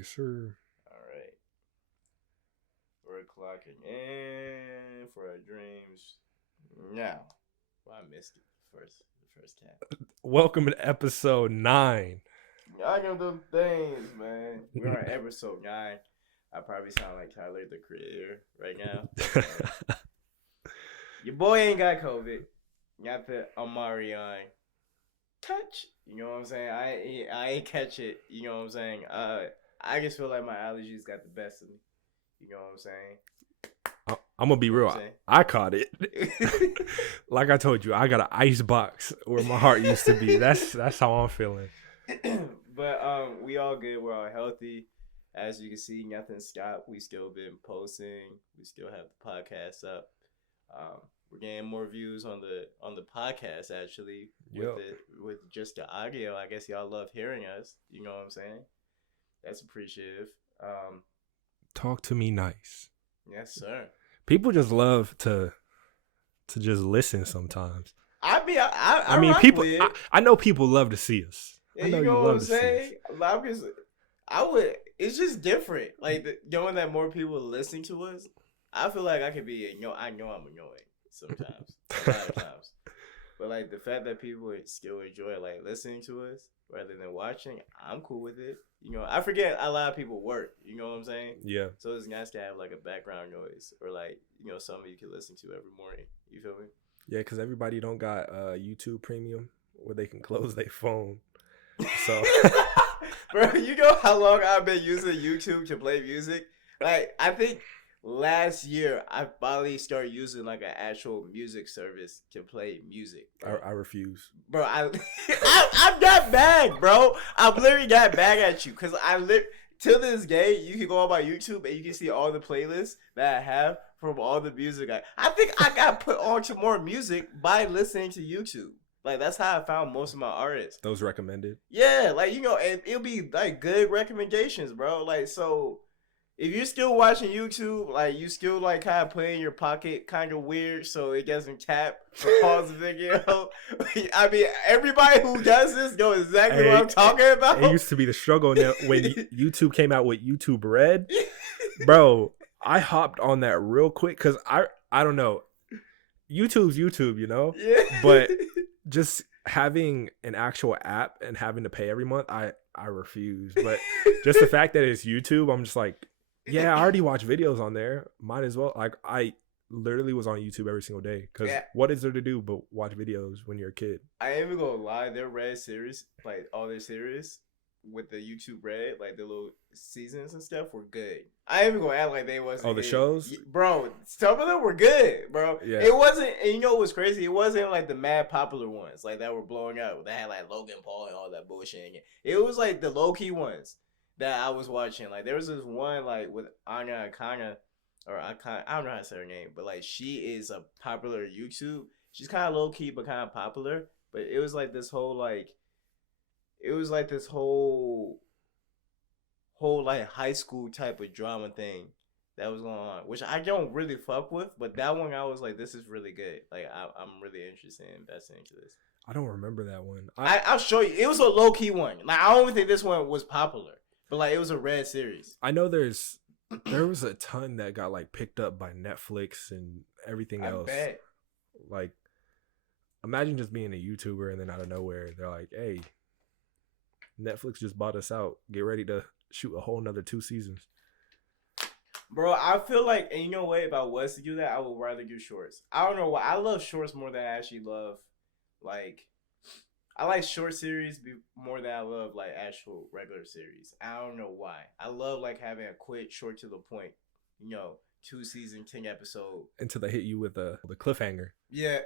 Yes, sir. All right. We're clocking in for our dreams. Now, well, I missed it. The first cat. Welcome to episode 9. Y'all give them things, man. We're on episode 9. I probably sound like Tyler, the creator, right now. Your boy ain't got COVID. Got the Omarion touch. You know what I'm saying? I ain't catch it. You know what I'm saying? I just feel like my allergies got the best of me. You know what I'm saying? I'm gonna be real. I caught it. Like I told you, I got an ice box where my heart used to be. That's how I'm feeling. But we all good. We're all healthy. As you can see, nothing stopped. We still been posting. We still have the podcast up. We're getting more views on the podcast actually with just the audio. I guess y'all love hearing us. You know what I'm saying? That's appreciative. Talk to me nice. Yes, sir. People just love to just listen sometimes. I mean, people. I know people love to see us. Yeah, you know what I'm saying? I would. It's just different. Like knowing that more people are listening to us. I feel like I could be. I know I'm annoying sometimes, a lot of times. But like the fact that people still enjoy like listening to us rather than watching, I'm cool with it. You know, I forget a lot of people work. You know what I'm saying? Yeah. So it's nice to have like a background noise or like something you can listen to every morning. You feel me? Yeah, because everybody don't got YouTube Premium where they can close their phone. So, bro, you know how long I've been using YouTube to play music? Like, I think last year I finally started using like an actual music service to play music. I refuse, bro. I'm that bad, bro. I'm literally that bad at you because till this day you can go on my YouTube and you can see all the playlists that I have from all the music. I think I got put on to more music by listening to YouTube. Like, that's how I found most of my artists. Those recommended? Yeah, like, and it'll be, like, good recommendations, bro. Like, so, if you're still watching YouTube, like, you still, like, kind of put in your pocket kind of weird so it doesn't tap to pause the video. I mean, everybody who does this knows exactly what I'm talking about. It used to be the struggle when YouTube came out with YouTube Red. Bro, I hopped on that real quick because I don't know. YouTube's YouTube, you know? Yeah. But just having an actual app and having to pay every month, I refuse. But just the fact that it's YouTube, I'm just like, yeah, I already watch videos on there. Might as well. Like, I literally was on YouTube every single day because what is there to do but watch videos when you're a kid? I ain't even gonna lie, their Red series, like all their series with the YouTube Red, like the little seasons and stuff were good. I ain't even gonna act like they wasn't. Oh, the shows? Bro, some of them were good, bro. Yeah. It wasn't, and you know what's crazy? It wasn't like the mad popular ones, like that were blowing up. That had like Logan Paul and all that bullshit. It was like the low-key ones that I was watching. Like there was this one like with Anya Akana, I don't know how to say her name, but like she is a popular YouTube. She's kind of low-key but kind of popular. But it was like this whole like, it was like this whole like high school type of drama thing that was going on, which I don't really fuck with. But that one, I was like, this is really good. Like I'm really interested in investing into this. I don't remember that one. I'll show you. It was a low key one. Like I don't even think this one was popular, but like it was a Red series. I know there was a ton that got like picked up by Netflix and everything else. I bet. Like, imagine just being a YouTuber and then out of nowhere they're like, hey, Netflix just bought us out. Get ready to shoot a whole nother 2 seasons. Bro, I feel like, and you know what, if I was to do that, I would rather do shorts. I don't know why. I love shorts more than I actually love, like, I like short series more than I love, like, actual regular series. I don't know why. I love, like, having a quick, short to the point, 2 season, 10 episode. Until they hit you with the cliffhanger. Yeah.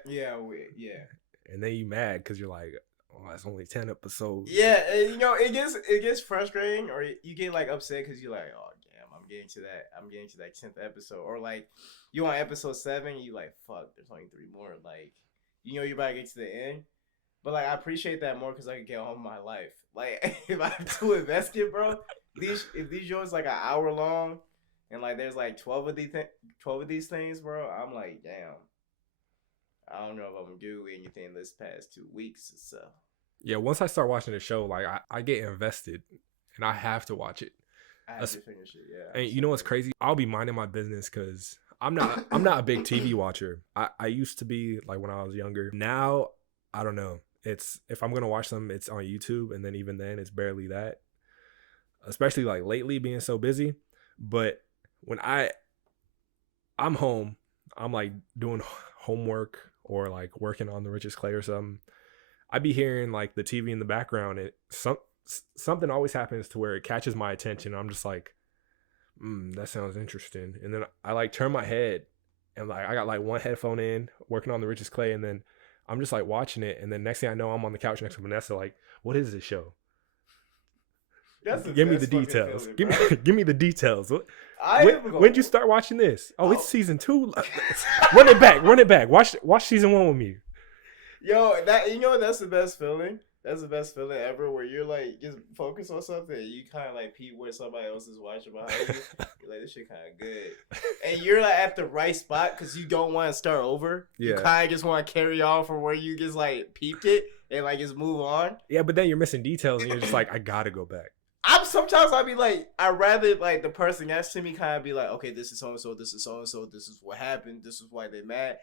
And then you mad because you're like, oh, it's only 10 episodes. Yeah, and, it gets frustrating, or you get like upset because you're like, oh damn, I'm getting to that 10th episode, or like you on episode 7, you like, fuck, there's only 3 more. Like, you're about to get to the end, but like I appreciate that more because I can get on with my life. Like if I'm too invested, bro, if these shows like an hour long, and like there's like 12 of these things, bro, I'm like, damn. I don't know if I'm gonna do anything this past 2 weeks or so. Yeah, once I start watching the show, like I get invested and I have to watch it. I have to finish it. Yeah. And you know what's crazy? I'll be minding my business because I'm not a big TV watcher. I used to be, like, when I was younger. Now I don't know. It's, if I'm gonna watch something, it's on YouTube, and then even then it's barely that. Especially like lately being so busy. But when I'm home, I'm like doing homework or like working on the Richest Clay or something, I be hearing like the TV in the background, and something always happens to where it catches my attention. I'm just like, that sounds interesting. And then I like turn my head, and like I got like one headphone in working on the Richest Clay, and then I'm just like watching it, and then next thing I know, I'm on the couch next to Vanessa like, what is this show? Give me the details. Give me the details. When'd you start watching this? Oh, it's season 2. Run it back. Watch season 1 with me. Yo, that's the best feeling. That's the best feeling ever, where you're like just focus on something and you kind of like peep what somebody else is watching behind you. You're like, this shit kind of good, and you're like at the right spot because you don't want to start over. Yeah. You kind of just want to carry on from where you just like peeped it and like just move on. Yeah, but then you're missing details and you're just like, I gotta go back. Sometimes I'd be like, I'd rather like the person next to me kind of be like, okay, this is so and so, this is so and so, this is what happened, this is why they're mad.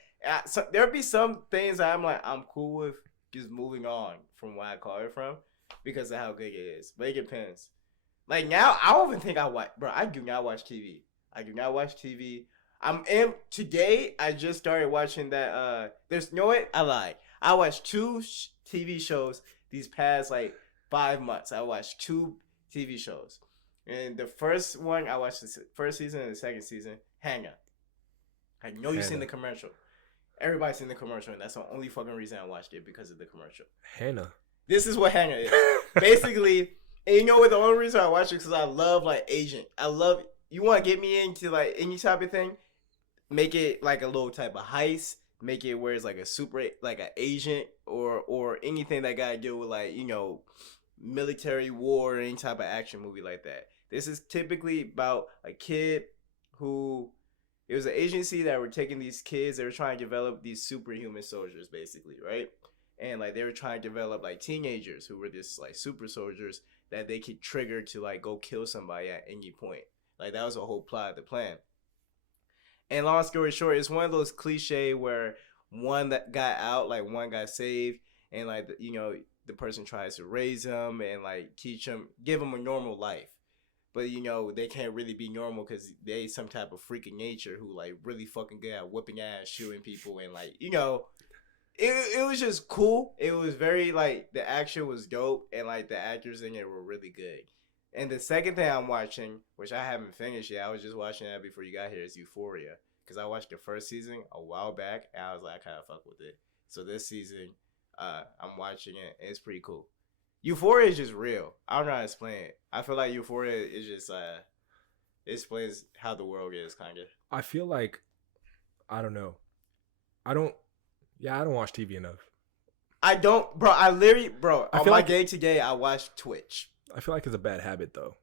So there'd be some things that I'm like, I'm cool with just moving on from where I call it from because of how good it is. But it depends. Like now, I don't even think I watch, bro. I do not watch TV. Today, I just started watching that. You know what? I lied. I watched 2 TV shows these past like 5 months. I watched 2 TV shows. And the first one, I watched the first season and the second season, Hannah. I know you've seen the commercial. Everybody's seen the commercial, and that's the only fucking reason I watched it, because of the commercial. Hannah. This is what Hannah is. Basically, and you know what, the only reason I watch it is because I love like agent. You want to get me into like any type of thing, make it like a little type of heist, make it where it's like a super, like an agent or anything that got to do with like, military war or any type of action movie like that. This is typically about a kid who, it was an agency that were taking these kids, they were trying to develop these superhuman soldiers basically, right? And like they were trying to develop like teenagers who were just like super soldiers that they could trigger to like go kill somebody at any point. Like that was a whole plot of the plan. And long story short, it's one of those cliche where one that got out, like one got saved, and like the person tries to raise them and like teach them, give them a normal life. But they can't really be normal because they some type of freaking nature who like really fucking good at whooping ass, shooting people, and like it was just cool. It was very like, the action was dope, and like the actors in it were really good. And the second thing I'm watching, which I haven't finished yet, I was just watching that before you got here, is Euphoria, because I watched the first season a while back and I was like, I kind of fuck with it. So this season, I'm watching it and it's pretty cool. Euphoria is just real. I don't know how to explain it. I feel like Euphoria is just it explains how the world is, kind of. I feel like, I don't know. I don't watch TV enough. I don't, bro. I literally, bro, on my day to day, I watch Twitch. I feel like it's a bad habit though,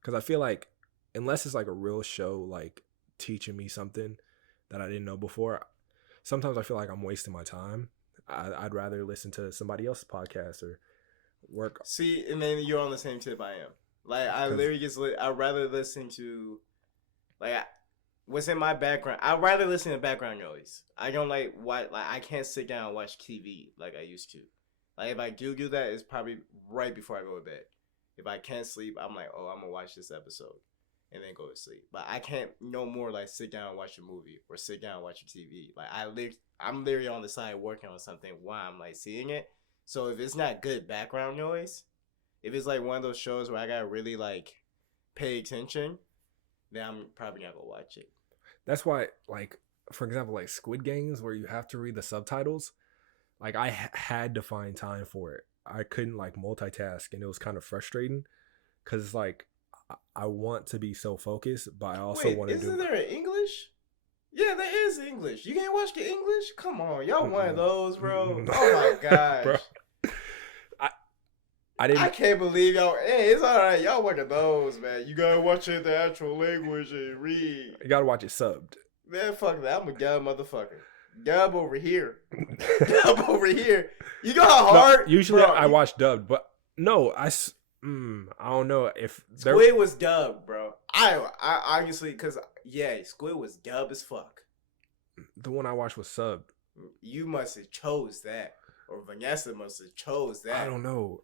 because I feel like unless it's like a real show, like teaching me something that I didn't know before, sometimes I feel like I'm wasting my time. I'd rather listen to somebody else's podcast or work. See, and then you're on the same tip I am. Like I literally just, I'd rather listen to, like, what's in my background. I'd rather listen to background noise. I don't like I can't sit down and watch TV like I used to. Like if I do that, it's probably right before I go to bed. If I can't sleep, I'm like, oh, I'm gonna watch this episode and then go to sleep. But I can't no more like sit down and watch a movie or sit down and watch a TV. Like I'm literally on the side working on something while I'm like seeing it. So if it's not good background noise, if it's like one of those shows where I gotta really like pay attention, then I'm probably not gonna watch it. That's why, like, for example, like Squid Games, where you have to read the subtitles, like I had to find time for it. I couldn't like multitask, and it was kind of frustrating because it's like I want to be so focused, but I also want to do. Isn't there an English? Yeah, there is English. You can't watch the English? Come on, y'all one of those, bro. Oh my gosh. Bro. I can't believe y'all. Hey, it's all right. Y'all one of those, man. You gotta watch it in the actual language and read. You gotta watch it subbed. Man, fuck that. I'm a gub motherfucker. Dub over here. Dub over here. You know how hard? No, usually I watch dubbed, but no, I don't know if Squid was dubbed, bro. I honestly, cause Squid was dubbed as fuck. The one I watched was subbed. You must have chose that, or Vanessa must have chose that. I don't know.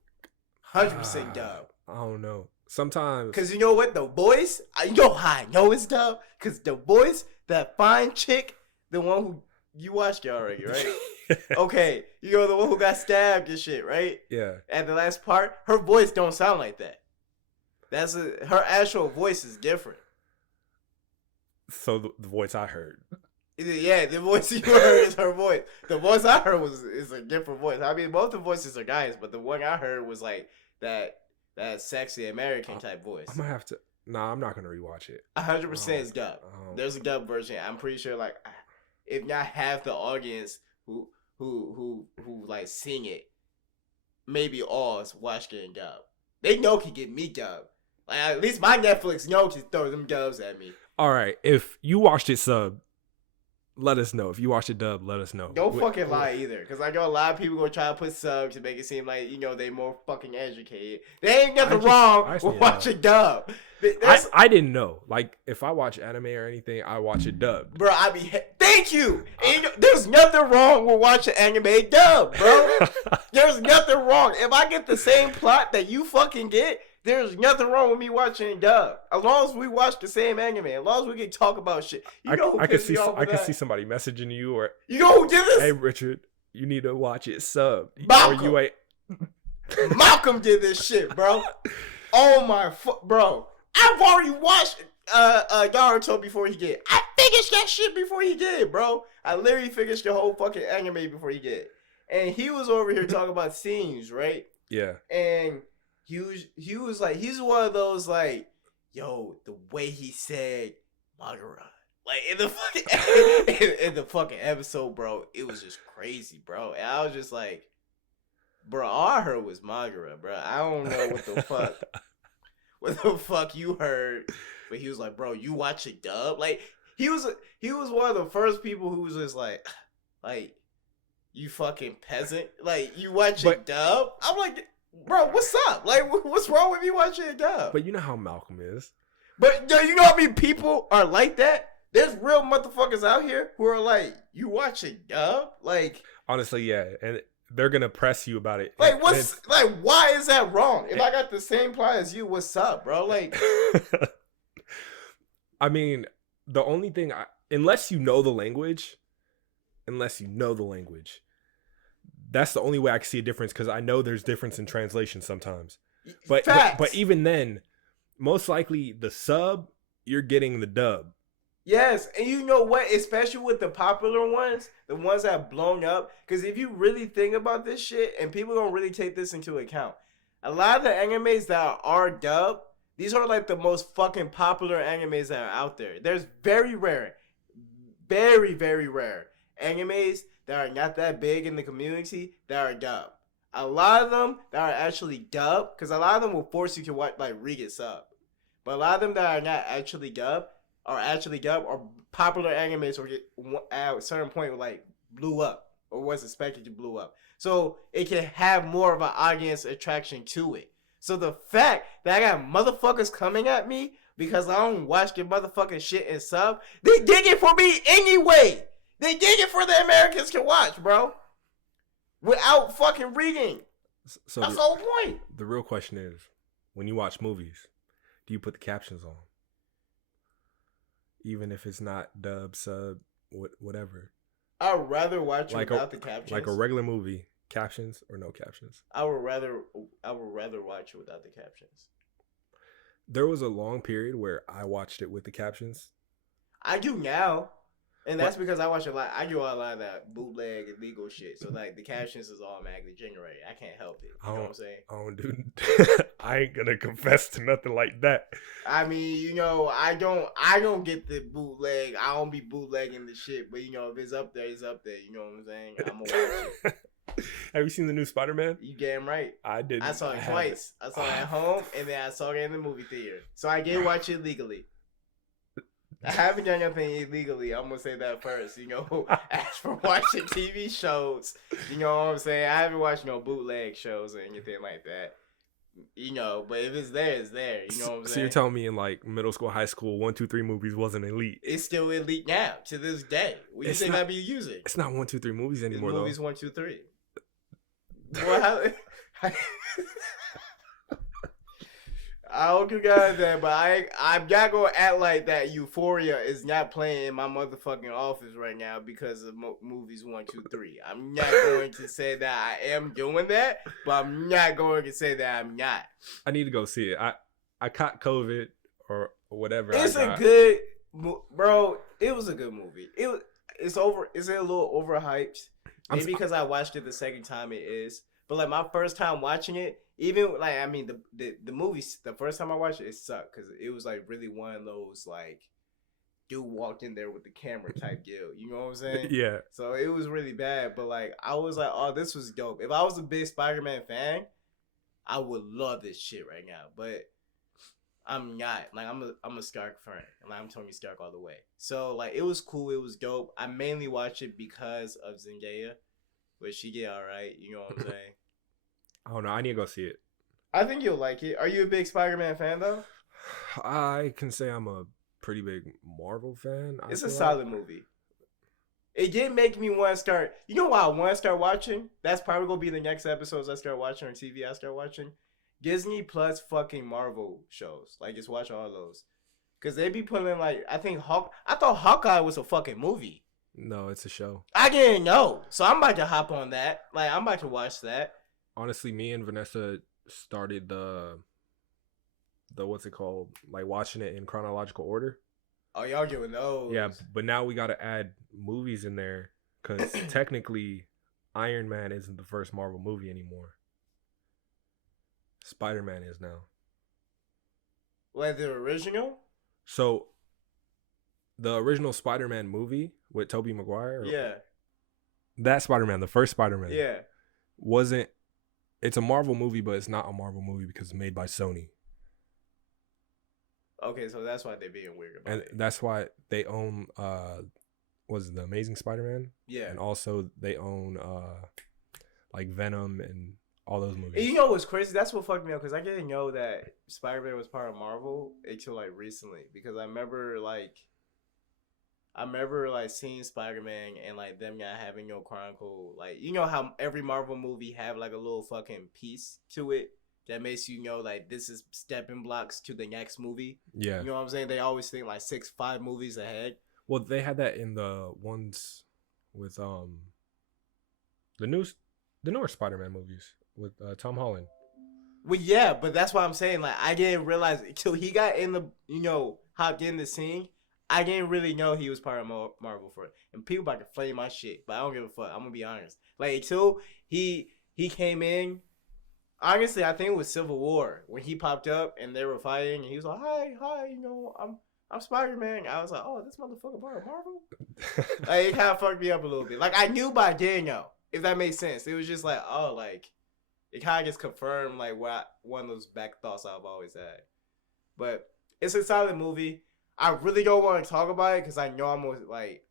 100% dub. I don't know. Sometimes, cause you know what, the voice. You know how I know it's dub? Cause the voice, that fine chick, the one who you watched it already, right? Okay, you know the one who got stabbed and shit, right? Yeah. At the last part, her voice don't sound like that. Her actual voice is different. So the voice I heard. Yeah, the voice you heard is her voice. The voice I heard is a different voice. I mean, both the voices are guys, but the one I heard was like that sexy American type voice. I'm gonna have to. Nah, I'm not gonna rewatch it. 100% is dub. There's a dub version. I'm pretty sure, like, if not half the audience who like sing it, maybe all watch getting dub. They know can get me dub. Like, at least my Netflix knows to throw them dubs at me. All right, if you watched it sub, let us know. If you watched it dub, let us know. Don't fucking lie either, because I know a lot of people gonna try to put subs to make it seem like, you know, they more fucking educated. There ain't nothing wrong with watching dub. I didn't know. Like, if I watch anime or anything, I watch it dubbed. Bro, I mean, thank you. There's nothing wrong with watching anime dubbed, bro. There's nothing wrong. If I get the same plot that you fucking get, there's nothing wrong with me watching dub. As long as we watch the same anime, as long as we can talk about shit. You know who I could see somebody messaging you, or you know who did this? Hey Richard, you need to watch it sub. Malcolm. Or you ain't. Malcolm did this shit, bro. Oh my bro. I've already watched Naruto before he did. I finished that shit before he did, bro. I literally finished the whole fucking anime before he did. And he was over here talking about scenes, right? Yeah. And he was like, he's one of those like, yo, the way he said Magura. Like in the fucking in the fucking episode, bro, it was just crazy, bro. And I was just like, bro, all I heard was Magura, bro. I don't know what the fuck. What the fuck you heard? But he was like, bro, you watch it dub? Like, he was one of the first people who was just like, you fucking peasant. Like, you watch it dub? I'm like, bro, what's up? Like, what's wrong with me watching it dub? But you know how Malcolm is. But yo, you know how many people are like that? There's real motherfuckers out here who are like, you watch it dub? Like, honestly, yeah. And they're gonna press you about it. Like, why is that wrong? If I got the same plot as you, what's up, bro? Like, I mean, the only thing, unless you know the language, that's the only way I can see a difference, because I know there's difference in translation sometimes. But even then, most likely the sub, you're getting the dub. Yes, and you know what? Especially with the popular ones, the ones that have blown up. Because if you really think about this shit, and people don't really take this into account, a lot of the animes that are dubbed, these are like the most fucking popular animes that are out there. There's very rare, very, very rare animes that are not that big in the community that are dubbed. A lot of them that are actually dubbed, because a lot of them will force you to watch, like, read it sub. But a lot of them that are not actually dubbed, or popular animes, or get at a certain point like blew up or was expected to blow up, so it can have more of an audience attraction to it. So the fact that I got motherfuckers coming at me because I don't watch the motherfucking shit and sub, they dig it for me anyway. They dig it for the Americans to watch, bro, without fucking reading. So that's the whole point. The real question is, when you watch movies, do you put the captions on? Even if it's not dub, sub, whatever. I'd rather watch without the captions. Like a regular movie, captions or no captions. I would rather watch it without the captions. There was a long period where I watched it with the captions. I do now. And that's because I watch a lot. I do a lot of that bootleg illegal shit. So like the captions is automatically generated. I can't help it. You know what I'm saying? Oh, dude, I ain't gonna confess to nothing like that. I mean, you know, I don't get the bootleg. I don't be bootlegging the shit. But you know, if it's up there, it's up there. You know what I'm saying? I'm gonna watch it. Have you seen the new Spider-Man? You damn right. I didn't. I saw it twice. I saw it at home, and then I saw it in the movie theater. So I did watch it legally. I haven't done anything illegally. I'm gonna say that first. You know, as for watching TV shows, you know what I'm saying? I haven't watched no bootleg shows or anything like that. You know, but if it's there, it's there. You know what I'm saying? So you're telling me in like middle school, high school, 1, 2, 3 movies wasn't elite? It's still elite now to this day. What do you think I'd be using? It's not 1, 2, 3 movies anymore. It's movies 1, 2, 3. Well, I hope you guys that, but I'm not gonna act like that. Euphoria is not playing in my motherfucking office right now because of movies 1, 2, 3. I'm not going to say that I am doing that, but I'm not going to say that I'm not. I need to go see it. I caught COVID or whatever. It's a good, bro. It was a good movie. It's over. It's a little overhyped. Maybe because I watched it the second time it is, but like my first time watching it. Even like I mean the movies the first time I watched it sucked because it was like really one of those like dude walked in there with the camera type deal, you know what I'm saying? Yeah. So it was really bad, but like I was like, oh, this was dope. If I was a big Spider-Man fan, I would love this shit right now. But I'm not. Like I'm a Stark fan, and I'm Tony Stark all the way. So like it was cool, it was dope. I mainly watched it because of Zendaya, but she did all right. You know what I'm saying? I don't know. I need to go see it. I think you'll like it. Are you a big Spider-Man fan, though? I can say I'm a pretty big Marvel fan. It's a solid movie. It did make me want to start. You know why I want to start watching? That's probably going to be the next episodes I start watching on TV. I start watching Disney Plus fucking Marvel shows. Like, just watch all those. Because they be putting, like, I thought Hawkeye was a fucking movie. No, it's a show. I didn't know. So I'm about to hop on that. Like, I'm about to watch that. Honestly, me and Vanessa started the what's it called? Like watching it in chronological order. Oh, y'all doing those? Yeah, but now we got to add movies in there because technically, Iron Man isn't the first Marvel movie anymore. Spider-Man is now. Like the original? So, the original Spider-Man movie with Tobey Maguire. Yeah. That Spider-Man, the first Spider-Man. Yeah. Wasn't. It's a Marvel movie, but it's not a Marvel movie because it's made by Sony. Okay, so that's why they're being weird about and it. That's why they own was it the Amazing Spider-Man? Yeah. And also they own like Venom and all those movies. And you know what's crazy? That's what fucked me up because I didn't know that Spider-Man was part of Marvel until like recently. Because I remember seeing Spider-Man and like them not having no chronicle. Like, you know how every Marvel movie have like a little fucking piece to it that makes you know like this is stepping blocks to the next movie. Yeah. You know what I'm saying? They always think like 5 movies ahead. Well, they had that in the ones with the newer Spider-Man movies with Tom Holland. Well, yeah, but that's why I'm saying like I didn't realize until he got in the hopped in the scene. I didn't really know he was part of Marvel for it. And people about to flame my shit, but I don't give a fuck. I'm gonna be honest. Like until he came in, honestly, I think it was Civil War when he popped up and they were fighting, and he was like, "Hi, you know, I'm Spider-Man." I was like, "Oh, this motherfucker part of Marvel." Like it kind of fucked me up a little bit. Like I knew, but I didn't know. If that makes sense, it was just like, oh, like it kind of just confirmed like one of those back thoughts I've always had. But it's a solid movie. I really don't want to talk about it because I know I'm gonna, like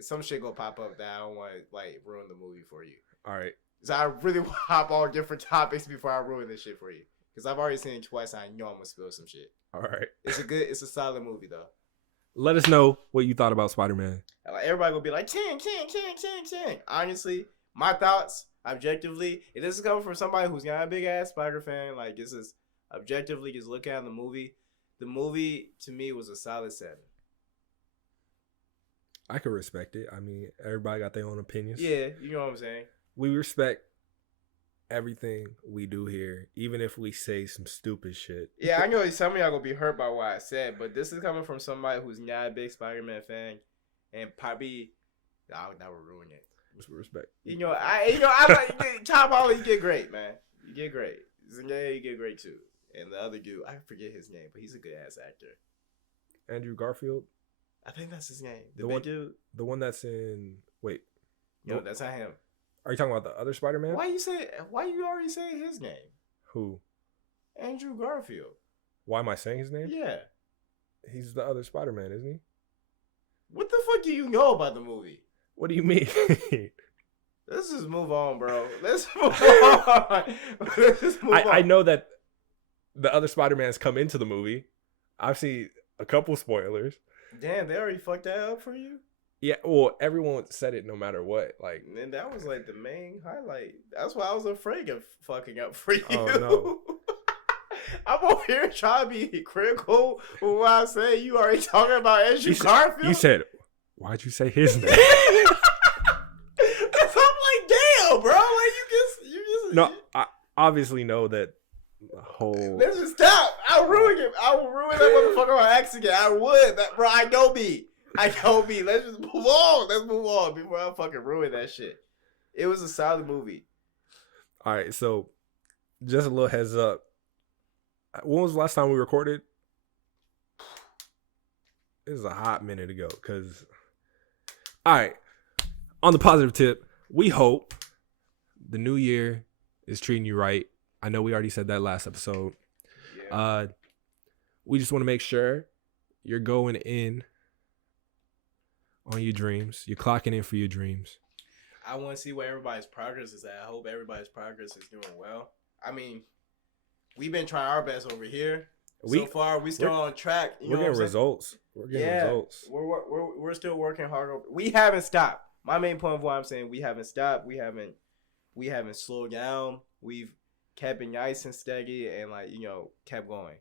some shit gonna pop up that I don't want to like ruin the movie for you. All right. So I really want to hop on different topics before I ruin this shit for you because I've already seen it twice. And I know I'm gonna spill some shit. All right. It's a solid movie though. Let us know what you thought about Spider-Man. Like everybody will be like 10. Honestly, my thoughts objectively, and this is coming from somebody who's not a big ass Spider fan. Like this is objectively just look at the movie. The movie, to me, was a solid 7. I could respect it. I mean, everybody got their own opinions. Yeah, you know what I'm saying? We respect everything we do here, even if we say some stupid shit. Yeah, I know some of y'all going to be hurt by what I said, but this is coming from somebody who's not a big Spider-Man fan, and probably, I would never ruin it. Respect. I'm like, Tom Holland, you get great, man. You get great. Zendaya, you get great, too. And the other dude, I forget his name, but he's a good ass actor. Andrew Garfield? I think that's his name. The big dude? The one that's in... Wait. No, that's not him. Are you talking about the other Spider-Man? Why you already saying his name? Who? Andrew Garfield. Why am I saying his name? Yeah. He's the other Spider-Man, isn't he? What the fuck do you know about the movie? What do you mean? Let's just move on, bro. Let's move on. I know that the other Spider-Mans come into the movie. I've seen a couple spoilers. Damn, they already fucked that up for you? Yeah, well, everyone said it no matter what. Like, and that was like the main highlight. That's why I was afraid of fucking up for you. Oh no. I'm over here trying to be critical with what I say. You already talking about Andrew Garfield? You said, why'd you say his name? I'm like, damn, bro. Like you just. No, I obviously know that the whole. Let's just stop. I'll ruin it. I will ruin that motherfucker on accident. I would. That, bro, I know me. Let's just move on. Let's move on before I fucking ruin that shit. It was a solid movie. All right, so just a little heads up. When was the last time we recorded? It was a hot minute ago. All right, on the positive tip, we hope the new year is treating you right. I know we already said that last episode. Yeah. We just want to make sure you're going in on your dreams. You're clocking in for your dreams. I want to see where everybody's progress is at. I hope everybody's progress is doing well. I mean, we've been trying our best over here. So far, we're still on track. We're getting results. We're getting results. We're still working hard. We haven't stopped. My main point of what I'm saying, we haven't stopped. We haven't slowed down. We've kept it nice and steady and kept going.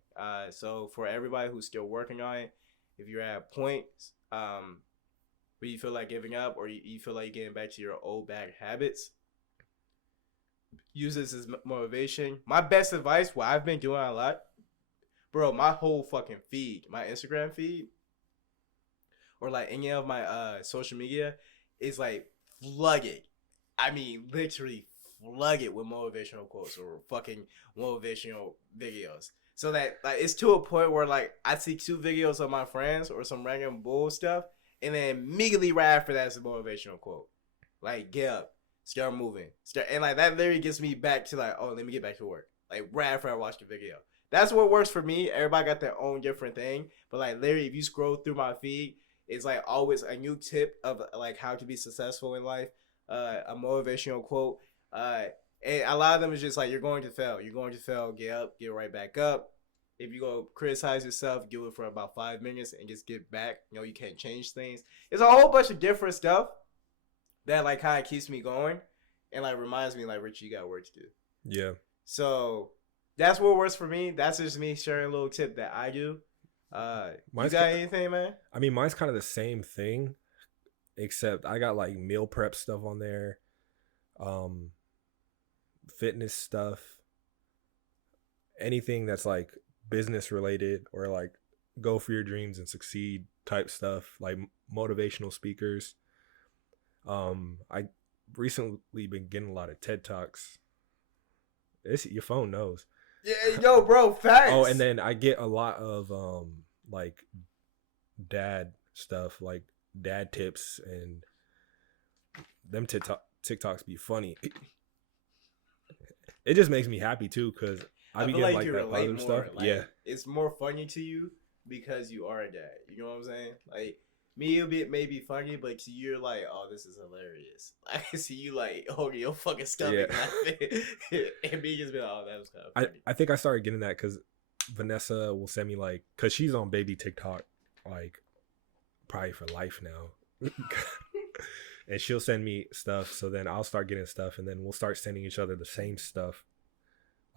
So for everybody who's still working on it, if you're at a point where you feel like giving up or you feel like you're getting back to your old bad habits, use this as motivation. My best advice, what I've been doing a lot, bro, my whole fucking feed, my Instagram feed, or like any of my social media is like flooded. I mean, literally flooded with motivational quotes or fucking motivational videos. So that like it's to a point where like I see 2 videos of my friends or some random bull stuff, and then immediately right after that is a motivational quote. Like, get up, start moving. And like that literally gets me back to like, oh, let me get back to work. Like right after I watch the video. That's what works for me. Everybody got their own different thing. But like literally if you scroll through my feed, it's like always a new tip of like how to be successful in life. A motivational quote. And a lot of them is just like, you're going to fail. You're going to fail. Get up, get right back up. If you go criticize yourself, do it for about 5 minutes and just get back. You can't change things. It's a whole bunch of different stuff that like kind of keeps me going and like reminds me like, Rich, you got work to do. Yeah. So that's what works for me. That's just me sharing a little tip that I do. You got anything, man? I mean, mine's kind of the same thing, except I got like meal prep stuff on there, fitness stuff, anything that's like business related or like go for your dreams and succeed type stuff, like motivational speakers. I recently been getting a lot of TED Talks. Your phone knows. Yeah, yo, bro, facts. Oh, and then I get a lot of like dad stuff, like dad tips, and them TikToks be funny. It just makes me happy too, because I be getting like that positive stuff. Like, yeah, it's more funny to you because you are a dad. You know what I'm saying? Like me, it may be funny, but to you, you're like, oh, this is hilarious. I can see you like, oh, your fucking stomach. Yeah. And me just be like, oh, that was kind of funny. I think I started getting that because Vanessa will send me like, because she's on baby TikTok, like probably for life now. And she'll send me stuff, so then I'll start getting stuff, and then we'll start sending each other the same stuff.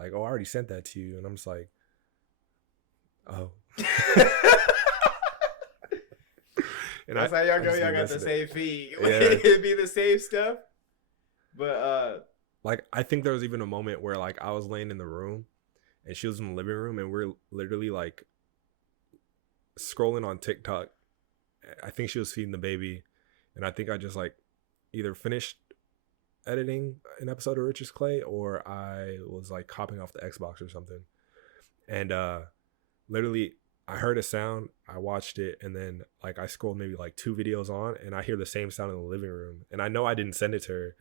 Like, oh, I already sent that to you, and I'm just like, oh. And that's how y'all go. Y'all got the same feed. Yeah. It'd be the same stuff. But like I think there was even a moment where like I was laying in the room, and she was in the living room, and we're literally like scrolling on TikTok. I think she was feeding the baby. And I think I just like either finished editing an episode of Richest Clay or I was like hopping off the Xbox or something. And literally I heard a sound, I watched it, and then like I scrolled maybe like 2 videos on and I hear the same sound in the living room. And I know I didn't send it to her.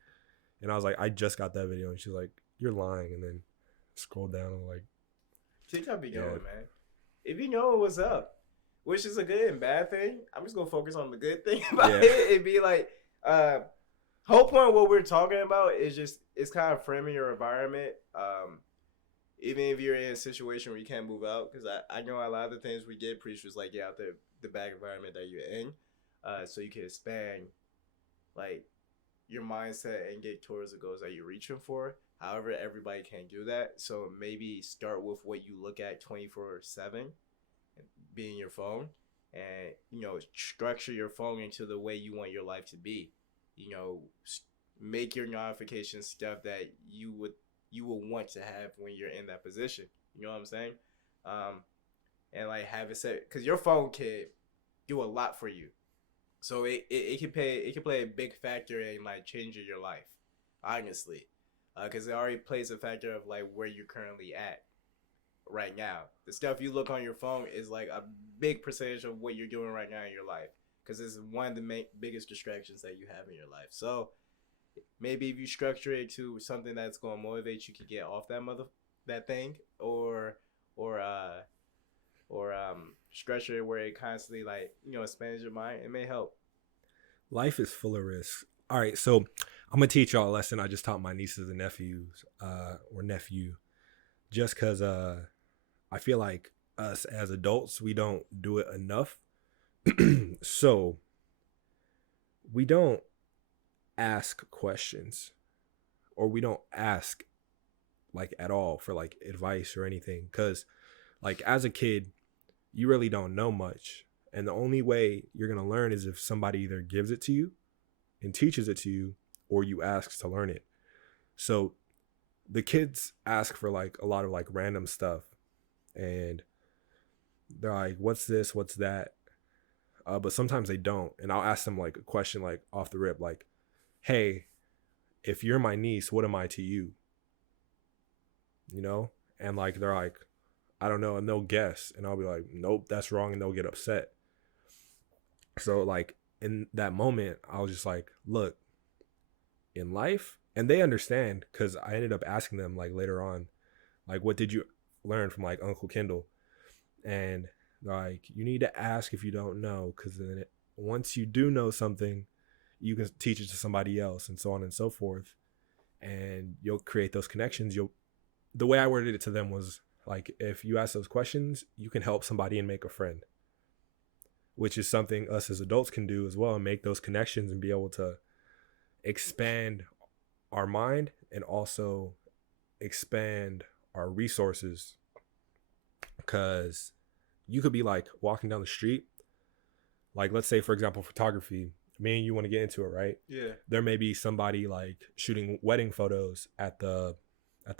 And I was like, I just got that video. And she's like, you're lying. And then scrolled down and like, TikTok be going, man. If you know what's up. Which is a good and bad thing. I'm just gonna focus on the good thing about it. It'd be like, whole point of what we're talking about is just it's kind of framing your environment. even if you're in a situation where you can't move out, because I know a lot of the things we get preached was like, get out the bad environment that you're in, so you can expand like your mindset and get towards the goals that you're reaching for. However, everybody can't do that. So maybe start with what you look at 24/7, being your phone, and structure your phone into the way you want your life to be. Make your notifications stuff that you would want to have when you're in that position. You know what I'm saying? And like have it set, because your phone can do a lot for you. So it can play a big factor in like changing your life, honestly, because it already plays a factor of like where you're currently at right now. The stuff you look on your phone is like a big percentage of what you're doing right now in your life, because it's one of the biggest distractions that you have in your life. So maybe if you structure it to something that's going to motivate you to get off that thing, or structure it where it constantly like expands your mind, it may help. Life is full of risks. All right, so I'm gonna teach y'all a lesson I just taught my nieces and nephews, or nephew, just because I feel like us as adults, we don't do it enough. So we don't ask questions, or we don't ask like at all for like advice or anything, because like as a kid you really don't know much, and the only way you're going to learn is if somebody either gives it to you and teaches it to you, or you ask to learn it. So the kids ask for like a lot of like random stuff, and they're like, what's this, what's that, but sometimes they don't. And I'll ask them like a question like off the rip, like, hey, if you're my niece, what am I to you? And like they're like, I don't know, and they'll guess, and I'll be like, nope, that's wrong, and they'll get upset. So like in that moment, I was just like, look, in life, and they understand, because I ended up asking them like later on, like, what did you learn from like Uncle Kendall? And they're like, you need to ask if you don't know, because then once you do know something, you can teach it to somebody else, and so on and so forth, and you'll create those connections. The way I worded it to them was like, if you ask those questions, you can help somebody and make a friend, which is something us as adults can do as well, and make those connections and be able to expand our mind and also expand our resources. Because you could be like walking down the street, like let's say for example photography, me and you want to get into it, right? Yeah. There may be somebody like shooting wedding photos at the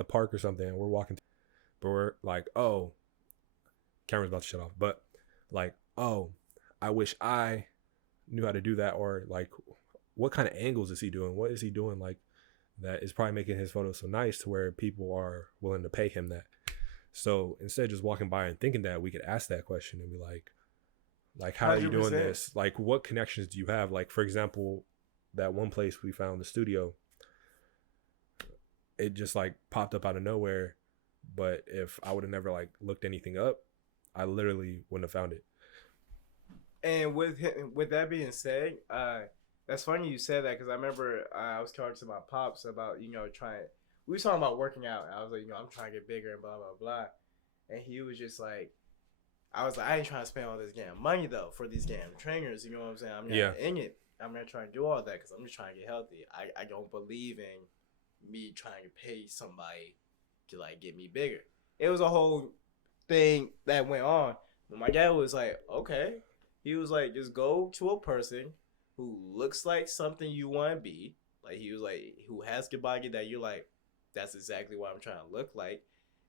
park or something, and we're walking, but we're like, oh, camera's about to shut off, but like, oh, I wish I knew how to do that, or like, what kind of angles is he doing? What is he doing like that is probably making his photos so nice to where people are willing to pay him that? So instead of just walking by and thinking that, we could ask that question and be like, how are you doing 100%. this? Like, what connections do you have? Like, for example, that one place we found, the studio, it just like popped up out of nowhere. But if I would have never like looked anything up, I literally wouldn't have found it. And with that being said, that's funny you said that, because I remember I was talking to my pops about trying. We were talking about working out. I was like, I'm trying to get bigger and blah blah blah, and he was just like, I was like, I ain't trying to spend all this damn money though for these damn trainers. You know what I'm saying? I'm not in it. I'm not trying to do all that because I'm just trying to get healthy. I don't believe in me trying to pay somebody to like get me bigger. It was a whole thing that went on. But my dad was like, okay. He was like, just go to a person who looks like something you want to be. Like, he was like, who has the body that you're like, that's exactly what I'm trying to look like.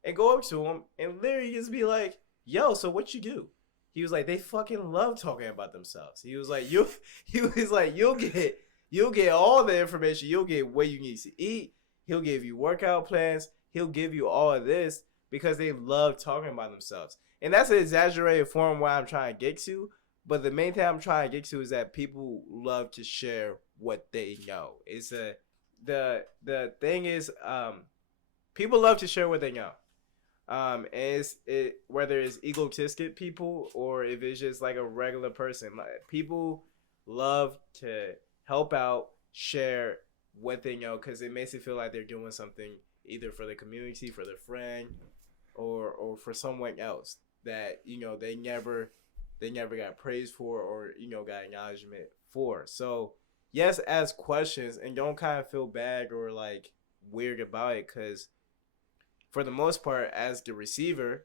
And go up to him and literally just be like, yo, so what you do? He was like, they fucking love talking about themselves. He was like, you'll get all the information. You'll get what you need to eat. He'll give you workout plans. He'll give you all of this because they love talking about themselves. And that's an exaggerated form of what I'm trying to get to. But the main thing I'm trying to get to is that people love to share what they know. It's the thing is, people love to share what they know. And whether it's egotistic people or if it's just like a regular person, like, people love to help out, share what they know, because it makes it feel like they're doing something either for the community, for their friend, or for someone else that they never got praised for or got acknowledgement for. So yes, ask questions and don't kind of feel bad or like weird about it, because for the most part, as the receiver,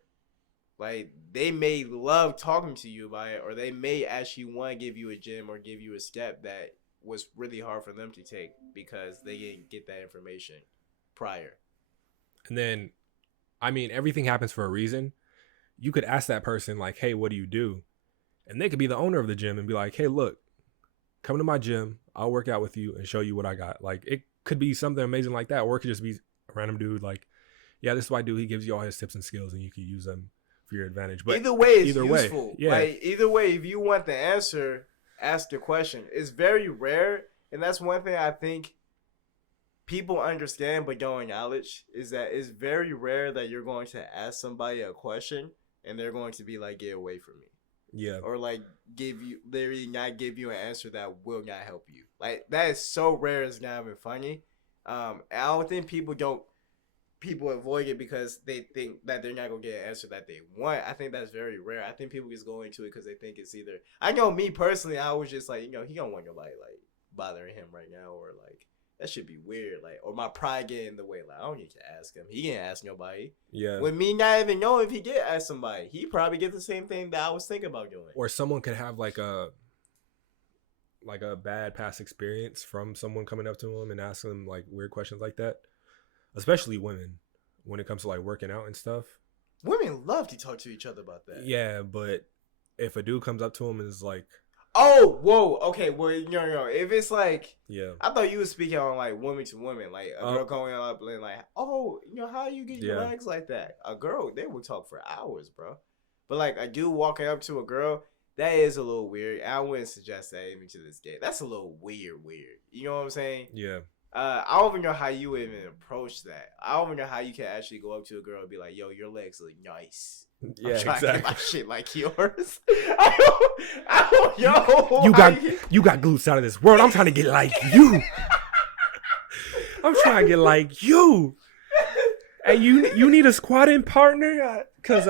like they may love talking to you about it, or they may actually want to give you a gem or give you a step that was really hard for them to take because they didn't get that information prior. And then, I mean, everything happens for a reason. You could ask that person like, hey, what do you do? And they could be the owner of the gym and be like, hey, look, come to my gym. I'll work out with you and show you what I got. Like, it could be something amazing like that. Or it could just be a random dude like, yeah, this is what I do. He gives you all his tips and skills and you can use them for your advantage. But either way is useful. Way, yeah. Like, either way, if you want the answer, ask the question. It's very rare. And that's one thing I think people understand but don't acknowledge, is that it's very rare that you're going to ask somebody a question and they're going to be like, get away from me. Yeah. Or like literally not give you an answer that will not help you. Like, that is so rare, it's not even funny. I don't think people avoid it because they think that they're not gonna get an answer that they want. I think that's very rare. I think people just go into it because they think it's either. I know me personally, I was just like, he don't want nobody like bothering him right now, or like that should be weird, like, or my pride get in the way. Like, I don't need to ask him. He didn't ask nobody. Yeah. With me not even knowing if he did ask somebody, he probably get the same thing that I was thinking about doing. Or someone could have like a bad past experience from someone coming up to him and asking him like weird questions like that. Especially women, when it comes to like working out and stuff. Women love to talk to each other about that. Yeah, but if a dude comes up to him and is like, oh, whoa, okay, well, no. If it's like, yeah, I thought you were speaking on like women to women, like a girl going up and like, oh, how you get your legs like that? A girl, they would talk for hours, bro. But like a dude walking up to a girl, that is a little weird. I wouldn't suggest that even to this day. That's a little weird. You know what I'm saying? Yeah. I don't even know how you would even approach that. I don't even know how you can actually go up to a girl and be like, yo, your legs look nice. Yeah, I'm trying exactly. to get my shit like yours. I don't know. You got glutes out of this world. I'm trying to get like you. I'm trying to get like you. Hey, you need a squatting partner? Cause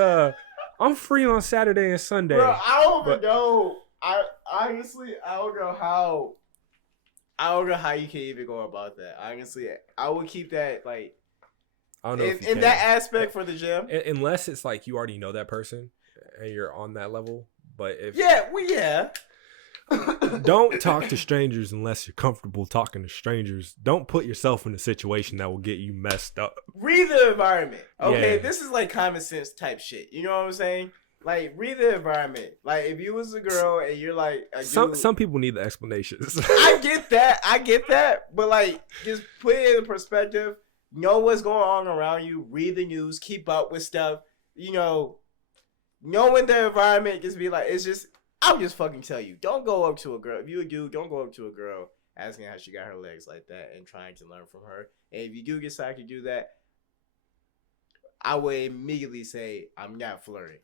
I'm free on Saturday and Sunday. Bro, I don't even know. Honestly, I don't know how you can even go about that. Honestly, I would keep that like. I don't know in that aspect for the gym. Unless it's like you already know that person and you're on that level. But if don't talk to strangers unless you're comfortable talking to strangers. Don't put yourself in a situation that will get you messed up. Read the environment. Okay, this is like common sense type shit. You know what I'm saying? Like, read the environment. Like, if you was a girl and you're like a dude, some people need the explanations. I get that. But like, just put it in perspective. Know what's going on around you. Read the news. Keep up with stuff. Knowing the environment, just be like, I'll just fucking tell you. Don't go up to a girl. If you a dude, don't go up to a girl asking how she got her legs like that and trying to learn from her. And if you do get decided to do that, I would immediately say, I'm not flirting.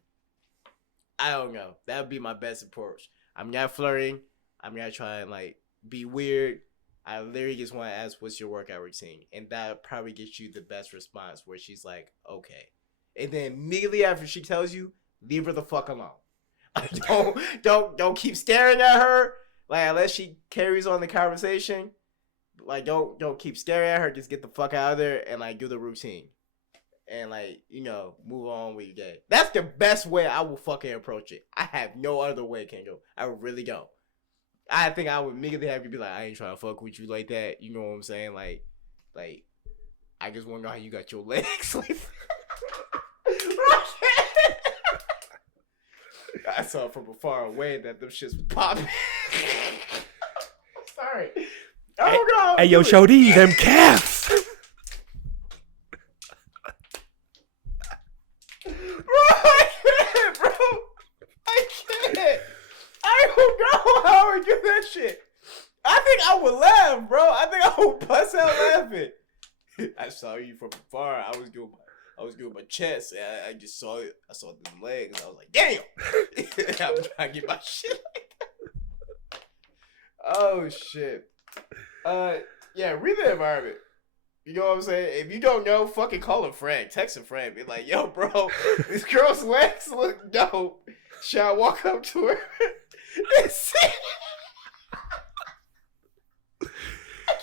I don't know. That would be my best approach. I'm not flirting. I'm not trying to like be weird. I literally just want to ask, what's your workout routine? And that probably gets you the best response, where she's like, okay. And then immediately after she tells you, leave her the fuck alone. Don't keep staring at her. Like, unless she carries on the conversation, like don't keep staring at her. Just get the fuck out of there and like do the routine. And like, move on with your day. That's the best way I will fucking approach it. I have no other way, Kendall. I really don't. I think I would immediately have to be like, I ain't trying to fuck with you like that. You know what I'm saying? Like, I just want to know how you got your legs. I saw from far away that them shits was popping. Sorry. Oh, God. Hey, yo, show these them calves. I don't know how I would do that shit. I think I would laugh, bro. I think I would bust out laughing. I saw you from afar. I was doing my chest. And I just saw it. I saw them legs. I was like, damn. I'm trying to get my shit like that. Oh shit. Yeah, read the environment. You know what I'm saying? If you don't know, fucking call a friend. Text a friend. Be like, yo, bro, this girl's legs look dope. Should I walk up to her and see? I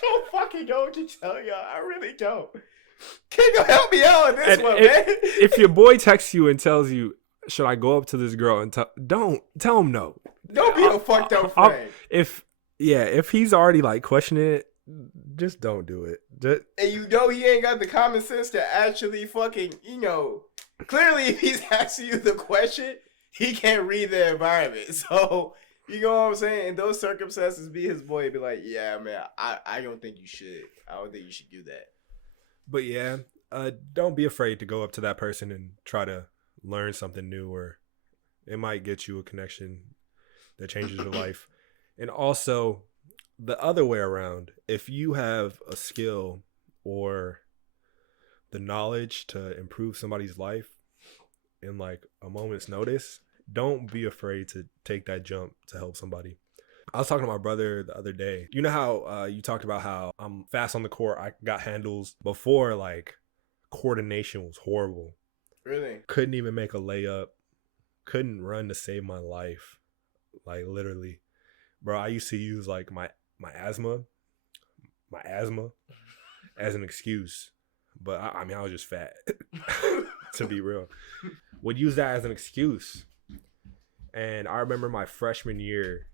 don't fucking know what to tell y'all. I really don't. Can you help me out on this one, man? If your boy texts you and tells you, should I go up to this girl and don't tell him no. Don't be a fucked up friend. If he's already like questioning it, just don't do it. And you know he ain't got the common sense to actually fucking, clearly if he's asking you the question, he can't read the environment. So, you know what I'm saying? In those circumstances, be his boy and be like, yeah, man, I don't think you should. I don't think you should do that. But yeah, don't be afraid to go up to that person and try to learn something new, or it might get you a connection that changes your life. And also, the other way around, if you have a skill or the knowledge to improve somebody's life in like a moment's notice, don't be afraid to take that jump to help somebody. I was talking to my brother the other day. You know how you talked about how I'm fast on the court. I got handles before, like coordination was horrible. Really? Couldn't even make a layup. Couldn't run to save my life. Like literally. Bro, I used to use like my asthma as an excuse. But I mean, I was just fat, to be real. Would use that as an excuse. And I remember my freshman year,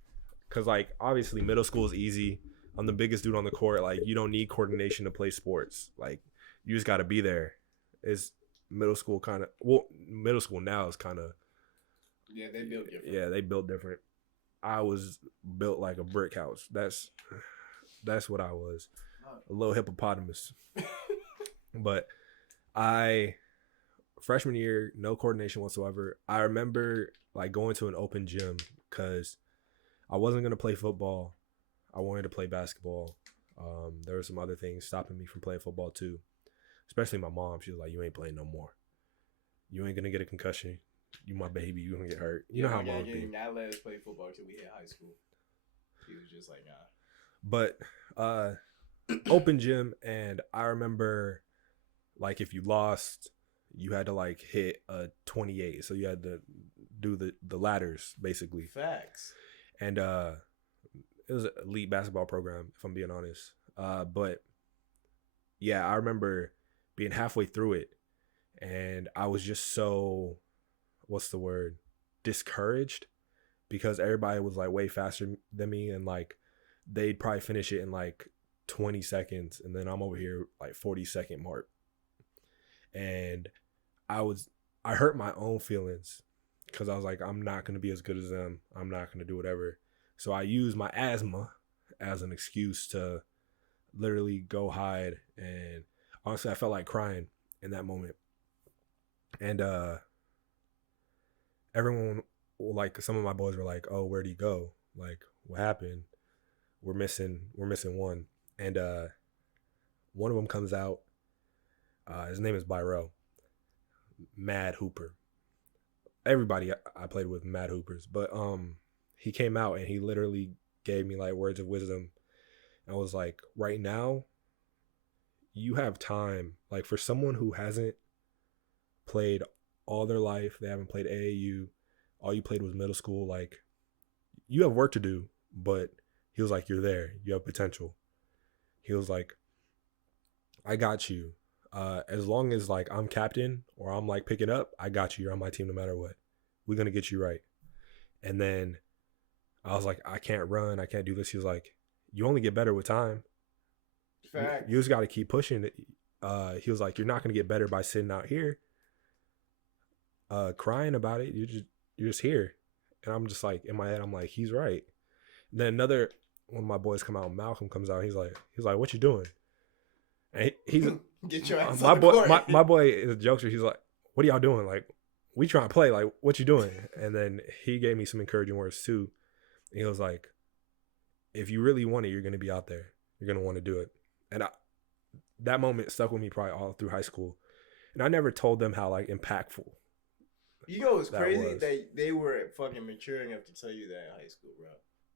because like obviously middle school is easy. I'm the biggest dude on the court. Like you don't need coordination to play sports. Like you just got to be there. It's middle school kind of, well, middle school now is kind of. Yeah, they built different. Yeah, they built different. I was built like a brick house. That's what I was. A little hippopotamus. But freshman year, no coordination whatsoever. I remember like going to an open gym because I wasn't going to play football. I wanted to play basketball. There were some other things stopping me from playing football too. Especially my mom. She was like, you ain't playing no more. You ain't going to get a concussion. You my baby. You going to get hurt. You know how moms be. Not let us play football until we hit high school. He was just like, nah. But open gym, and I remember like if you lost, you had to like hit a 28. So you had to do the ladders basically. Facts. And it was an elite basketball program, if I'm being honest. But yeah, I remember being halfway through it, and I was just so, what's the word, discouraged, because everybody was like way faster than me, and like they'd probably finish it in like 20 seconds, and then I'm over here like 40-second mark. And I hurt my own feelings because I was like, I'm not going to be as good as them. I'm not going to do whatever. So I used my asthma as an excuse to literally go hide. And honestly, I felt like crying in that moment. And everyone, like some of my boys were like, oh, where'd he go? Like, what happened? We're missing one. And one of them comes out. His name is Byro. Mad Hooper. Everybody I played with mad hoopers, but he came out and he literally gave me like words of wisdom. I was like, right now, you have time. Like for someone who hasn't played all their life, they haven't played AAU, all you played was middle school, like you have work to do, but he was like, you're there, you have potential. He was like, I got you. As long as like I'm captain or I'm like picking up, I got you. You're on my team no matter what. We're going to get you right. And then I was like, I can't run. I can't do this. He was like, you only get better with time. Fact. You just got to keep pushing it. He was like, you're not going to get better by sitting out here crying about it. You're just here. And I'm just like, in my head, I'm like, he's right. And then another one of my boys come out, Malcolm comes out. He's like, what you doing? And he's get your ass my boy. My boy is a jokester. He's like, what are y'all doing? Like, we trying to play. Like, what you doing? And then he gave me some encouraging words too. And he was like, if you really want it, you're gonna be out there. You're gonna want to do it. And that moment stuck with me probably all through high school. And I never told them how like impactful. You know what's crazy? They were fucking mature enough to tell you that in high school, bro.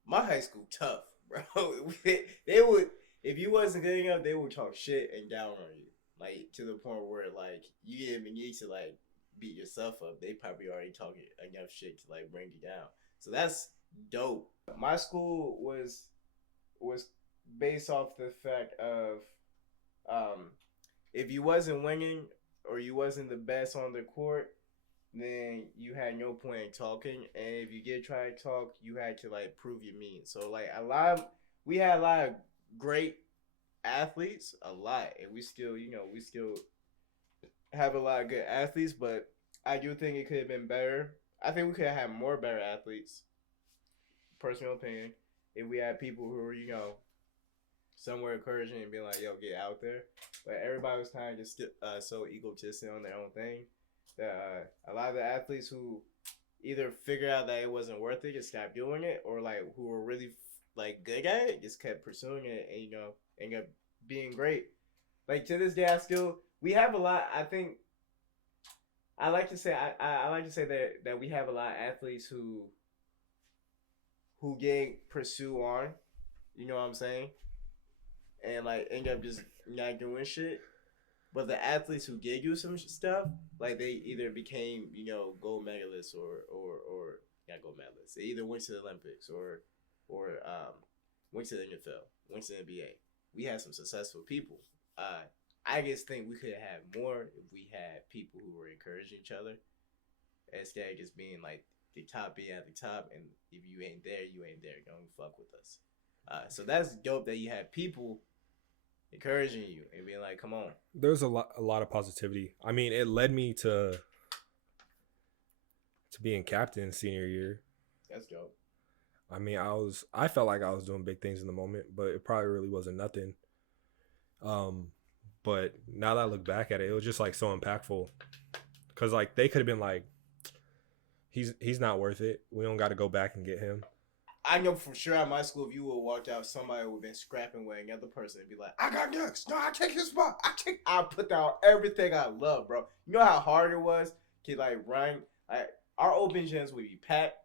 My high school tough, bro. if you wasn't good enough, they would talk shit and down on you, like to the point where like you didn't even need to like beat yourself up. They probably already talking enough shit to like bring you down. So that's dope. My school was based off the fact of if you wasn't winning or you wasn't the best on the court, then you had no point in talking. And if you did try to talk, you had to like prove your mean. So like we had a lot of great athletes, a lot, and we still have a lot of good athletes, but I do think it could have been better. I think we could have had more better athletes. Personal opinion. If we had people who were, somewhere encouraging and being like, yo, get out there. But everybody was kind of just so egotistic on their own thing that a lot of the athletes who either figured out that it wasn't worth it, just stopped doing it, or like who were really like good at it, just kept pursuing it and, ended up being great. Like to this day, we have a lot, I think, I like to say that we have a lot of athletes who get pursue on, you know what I'm saying? And like end up just not doing shit. But the athletes who did do some stuff, like they either became, gold medalists or not gold medalists. They either went to the Olympics or went to the NFL, went to the NBA. We had some successful people. I just think we could have had more if we had people who were encouraging each other instead of just being like the top being at the top, and if you ain't there, you ain't there. Don't fuck with us. So that's dope that you have people encouraging you and being like, come on. There's a lot of positivity. I mean, it led me to being captain senior year. That's dope. I mean, I felt like I was doing big things in the moment, but it probably really wasn't nothing. But now that I look back at it, it was just like so impactful. Cause like they could have been like, he's not worth it. We don't got to go back and get him. I know for sure at my school, if you would have walked out, somebody would have been scrapping with another person and be like, I got next. No, I take his spot. I put down everything I love, bro. You know how hard it was to like run? Like, our open gyms would be packed.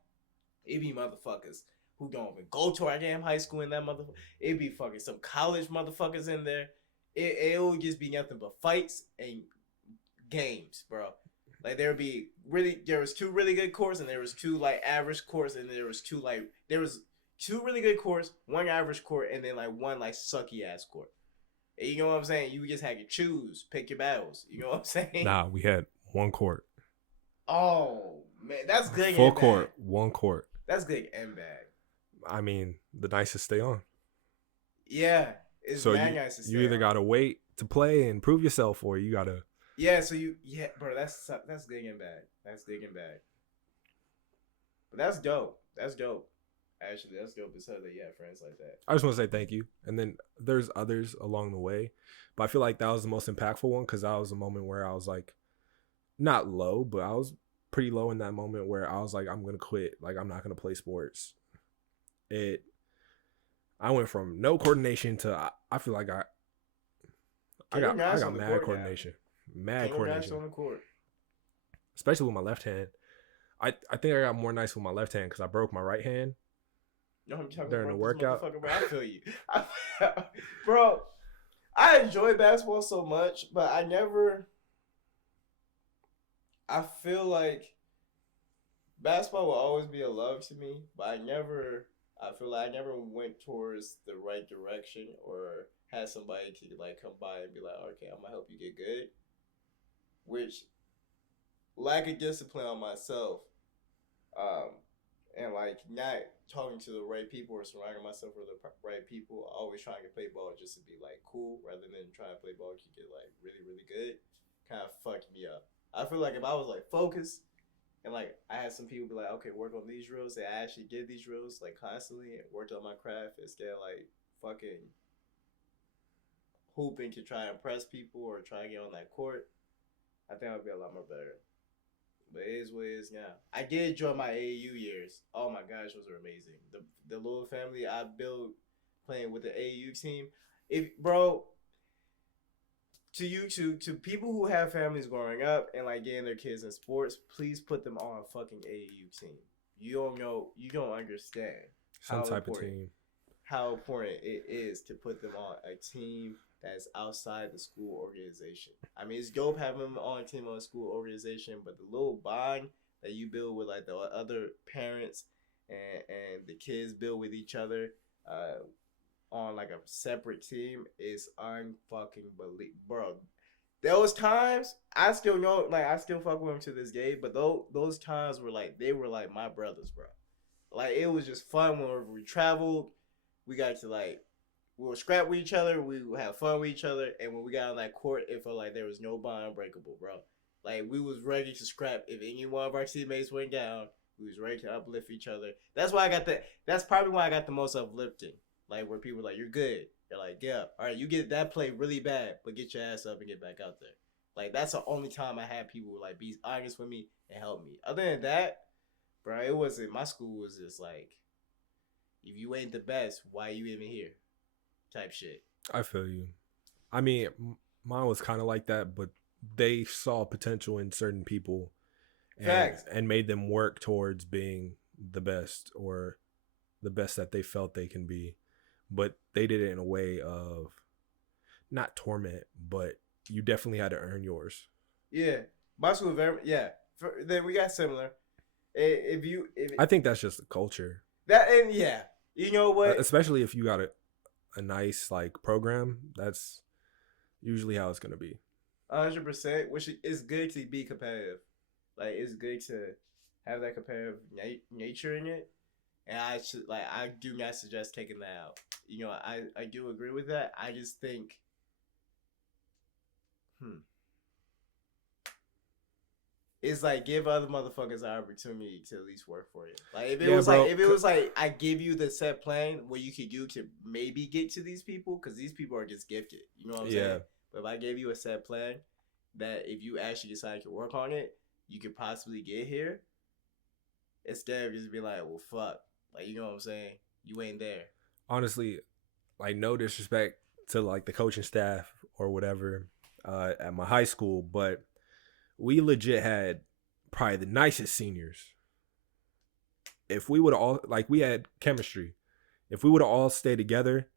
It'd be motherfuckers who don't even go to our damn high school in that motherfucker. It'd be fucking some college motherfuckers in there. It would just be nothing but fights and games, bro. Like there was two really good courts and there was two like average courts and there was two really good courts, one average court, and then like one like sucky ass court. And you know what I'm saying? You just had to choose, pick your battles. You know what I'm saying? Nah, we had one court. Oh man, that's good. Full court, one court. That's good and bad. I mean, the nicest stay on. Yeah, it's so bad nice to stay you either on. Gotta wait to play and prove yourself, or you gotta. Yeah, bro, that's good and bad. That's good and bad. But that's dope. That's dope. Actually, that's dope as hell that you have friends like that. I just want to say thank you. And then there's others along the way. But I feel like that was the most impactful one because that was a moment where I was like, not low, but I was pretty low in that moment where I was like, I'm going to quit. Like, I'm not going to play sports. I went from no coordination to, I feel like I got mad coordination. Mad coordination. On the court. Especially with my left hand. I think I got more nice with my left hand because I broke my right hand. No, I'm talking during the workout. I feel you. Bro, I enjoy basketball so much, but I feel like basketball will always be a love to me, but I feel like I never went towards the right direction or had somebody to like come by and be like, okay, I'm gonna help you get good. Which lack of discipline on myself, and like not talking to the right people or surrounding myself with the right people, always trying to play ball just to be like cool rather than trying to play ball to get like really, really good, kind of fucked me up. I feel like if I was like focused and like I had some people be like, okay, work on these drills, and I actually did these drills like constantly and worked on my craft instead of like fucking hooping to try and impress people or try to get on that court, I think I would be a lot more better. But it is what it is now. I did enjoy my AAU years. Oh my gosh, those were amazing. The little family I built playing with the AAU team. To people who have families growing up and like getting their kids in sports, please put them on a fucking AAU team. You don't know, you don't understand. Some type of team. how important it is to put them on a team that's outside the school organization. I mean, it's dope having them on a team on a school organization, but the little bond that you build with like the other parents and the kids build with each other on like a separate team is unfucking believable, bro. Those times I still know, like I still fuck with them to this day, but those times were like they were like my brothers, bro. Like it was just fun whenever we traveled. We got to like we would scrap with each other, we would have fun with each other, and when we got on that court, it felt like there was no bond unbreakable, bro. Like we was ready to scrap if any one of our teammates went down. We was ready to uplift each other. That's why I got the. That's probably why I got the most uplifting. Like where people are like, "You're good." They're like, "Yeah, all right, you get that play really bad, but get your ass up and get back out there." Like that's the only time I had people like be honest with me and help me. Other than that, bro, it wasn't. My school was just like, if you ain't the best, why you even here? Type shit. I feel you. I mean, mine was kind of like that, but they saw potential in certain people and made them work towards being the best or the best that they felt they can be. But they did it in a way of not torment, but you definitely had to earn yours. Yeah. My school, then we got similar. I think that's just the culture. You know what? Especially if you got a nice like program, that's usually how it's gonna be. 100%. Which is good to be competitive. Like it's good to have that competitive nature in it. And I do not suggest taking that out. You know, I do agree with that. I just think, it's like give other motherfuckers an opportunity to at least work for you. Like if it was like I give you the set plan what you could do to maybe get to these people, because these people are just gifted. You know what I'm saying? But if I gave you a set plan that if you actually decide to work on it, you could possibly get here. Instead of just being like, well, fuck. Like, you know what I'm saying? You ain't there. Honestly, like no disrespect to like the coaching staff or whatever at my high school, but we legit had probably the nicest seniors. If we would all we had chemistry. If we would have all stayed together,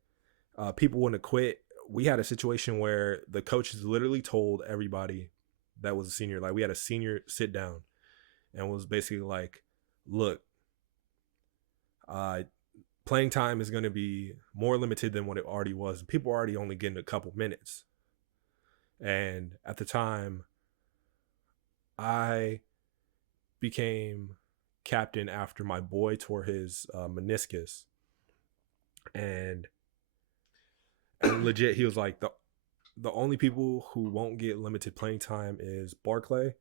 people wouldn't have quit. We had a situation where the coaches literally told everybody that was a senior, like we had a senior sit down and was basically like, look, playing time is going to be more limited than what it already was. People are already only getting a couple minutes. And at the time, I became captain after my boy tore his meniscus. And legit, he was like, the only people who won't get limited playing time is Barclay.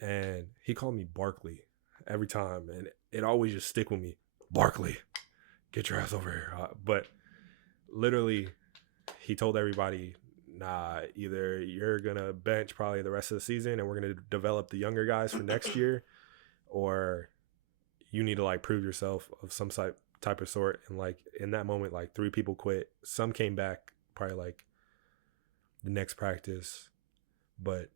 And he called me Barkley every time. And it always just stick with me. Barkley, get your ass over here. But literally, he told everybody, nah, either you're going to bench probably the rest of the season and we're going to develop the younger guys for next year, or you need to like prove yourself of some type of sort. And like in that moment, like 3 people quit. Some came back probably like the next practice, but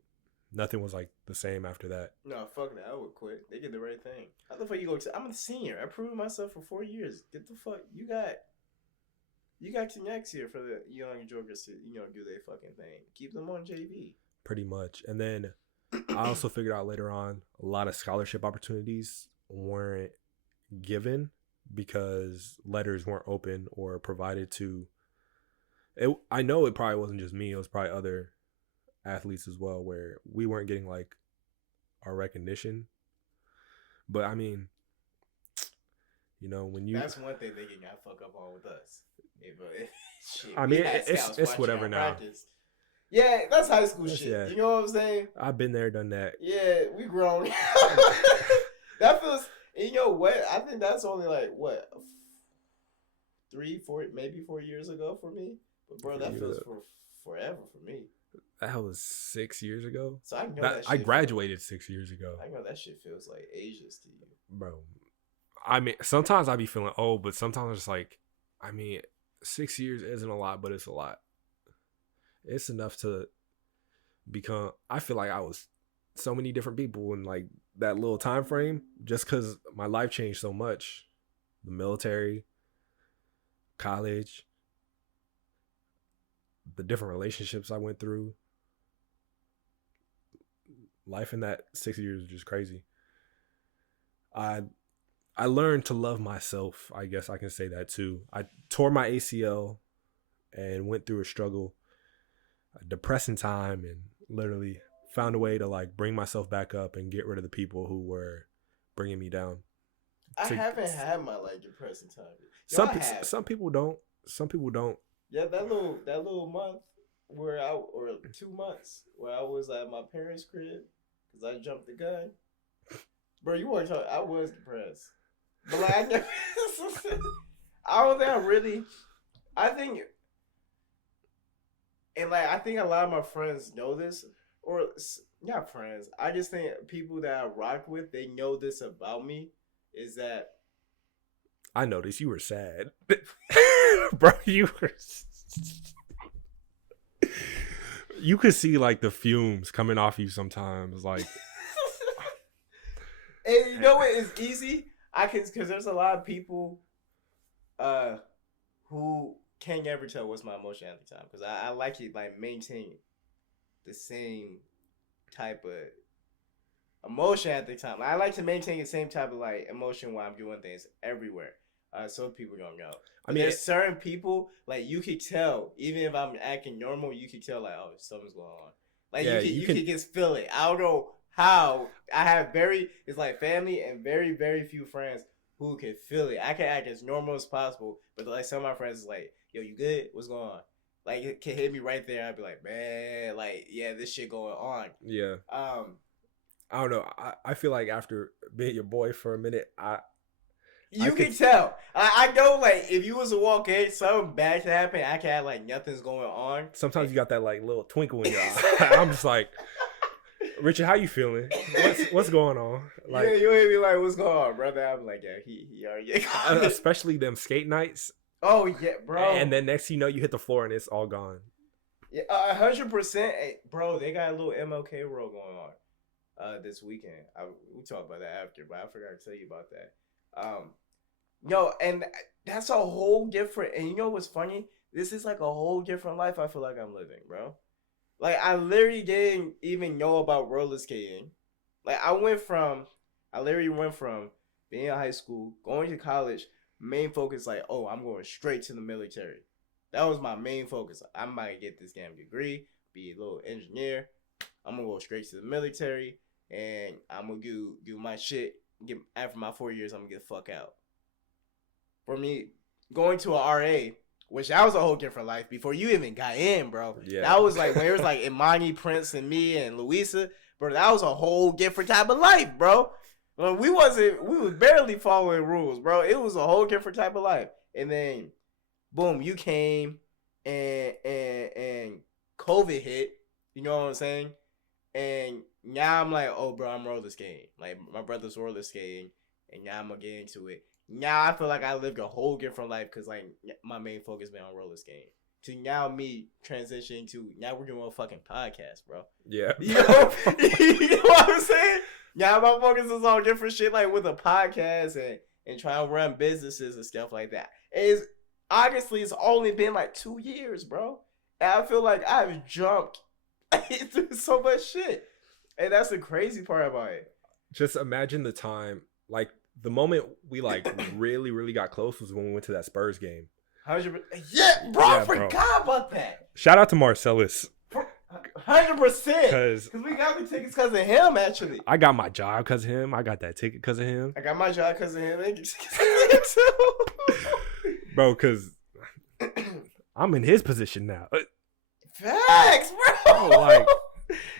nothing was like the same after that. No, fuck that. I would quit. They did the right thing. How the fuck you go? I'm a senior. I proved myself for 4 years. Get the fuck. You got to next year for the young jokers to do their fucking thing. Keep them on JV. Pretty much. And then I also figured out later on a lot of scholarship opportunities weren't given because letters weren't open or provided to. I know it probably wasn't just me. It was probably other athletes as well, where we weren't getting like our recognition. But I mean, when you, that's one thing they can not fuck up on with us. Shit, I mean, it's whatever now. Practice. Yeah, that's high school shit. Yeah. You know what I'm saying? I've been there, done that. Yeah, we grown. That feels. You know what? I think that's only like what 3, 4, maybe 4 years ago for me. But bro, that feels forever for me. That was 6 years ago. So I know that shit I graduated 6 years ago. I know that shit feels like ages to you, bro. I mean, sometimes I be feeling old, but sometimes it's like, I mean, 6 years isn't a lot, but it's a lot. It's enough to become. I feel like I was so many different people in like that little time frame, just because my life changed so much. The military, college, the different relationships I went through. Life in that 6 years was just crazy. I learned to love myself. I guess I can say that too. I tore my ACL and went through a struggle, a depressing time, and literally found a way to like bring myself back up and get rid of the people who were bringing me down. I haven't had my like depressing time. Some people don't. Some people don't. Yeah, that little month or 2 months where I was at my parents' crib because I jumped the gun. Bro, you weren't talking. I was depressed, but like I don't think I think, and like I think a lot of my friends know this, or not friends. I just think people that I rock with, they know this about me. Is that I noticed you were sad, bro. You could see like the fumes coming off you sometimes, like. And you know what is easy? Because there's a lot of people, who can't ever tell what's my emotion at the time. Because I like it like maintain the same type of emotion at the time. I like to maintain the same type of like emotion while I'm doing things everywhere. So people don't know. I mean, there's certain people like you could tell, even if I'm acting normal, you could tell like, oh, something's going on. Like you can just feel it. I don't know how. I have it's like family and very, very few friends who can feel it. I can act as normal as possible, but like some of my friends is like, yo, you good? What's going on? Like it can hit me right there. I'd be like, man, like, yeah, this shit going on. Yeah. I don't know. I feel like after being your boy for a minute, you can tell. I know, like, if you was to walk in, something bad to happen, I can have, like, nothing's going on. Sometimes you got that, like, little twinkle in your eye. I'm just like, Richard, how you feeling? What's going on? Like, yeah, you ain't be like, what's going on, brother? I'm like, yeah, he already especially them skate nights. Oh, yeah, bro. And then next you know, you hit the floor and it's all gone. Yeah, 100%. Bro, they got a little MLK roll going on this weekend. We talk about that after, but I forgot to tell you about that. And that's a whole different, and you know what's funny? This is like a whole different life I feel like I'm living, bro. Like, I literally didn't even know about roller skating. Like, I literally went from being in high school, going to college, main focus like, oh, I'm going straight to the military. That was my main focus. I'm about to get this damn degree, be a little engineer. I'm going to go straight to the military, and I'm going to do my shit. After my 4 years, I'm going to get the fuck out. For me, going to a RA, which that was a whole different life before you even got in, bro. Yeah. That was like when it was like Imani, Prince, and me and Louisa, bro. That was a whole different type of life, bro. Well, we was barely following rules, bro. It was a whole different type of life. And then, boom, you came and COVID hit. You know what I'm saying? And now I'm like, oh, bro, I'm roller skating. Like, my brother's roller skating, and now I'm going to get into it. Now I feel like I lived a whole different life because, like, my main focus been on roller skating. To now me transitioning to, now we're doing a fucking podcast, bro. Yeah. You know what I'm saying? Now my focus is on different shit, like with a podcast and trying to run businesses and stuff like that. Honestly, it's only been like 2 years, bro. And I feel like I've jumped through so much shit. And that's the crazy part about it. Just imagine the time, like, the moment we like really, really got close was when we went to that Spurs game. 100%. Yeah, bro, I forgot about that. Shout out to Marcellus. 100%. Because we got the tickets because of him, actually. I got my job because of him. I got that ticket because of him. I got my job because of him. Bro, because I'm in his position now. Facts, bro. Like,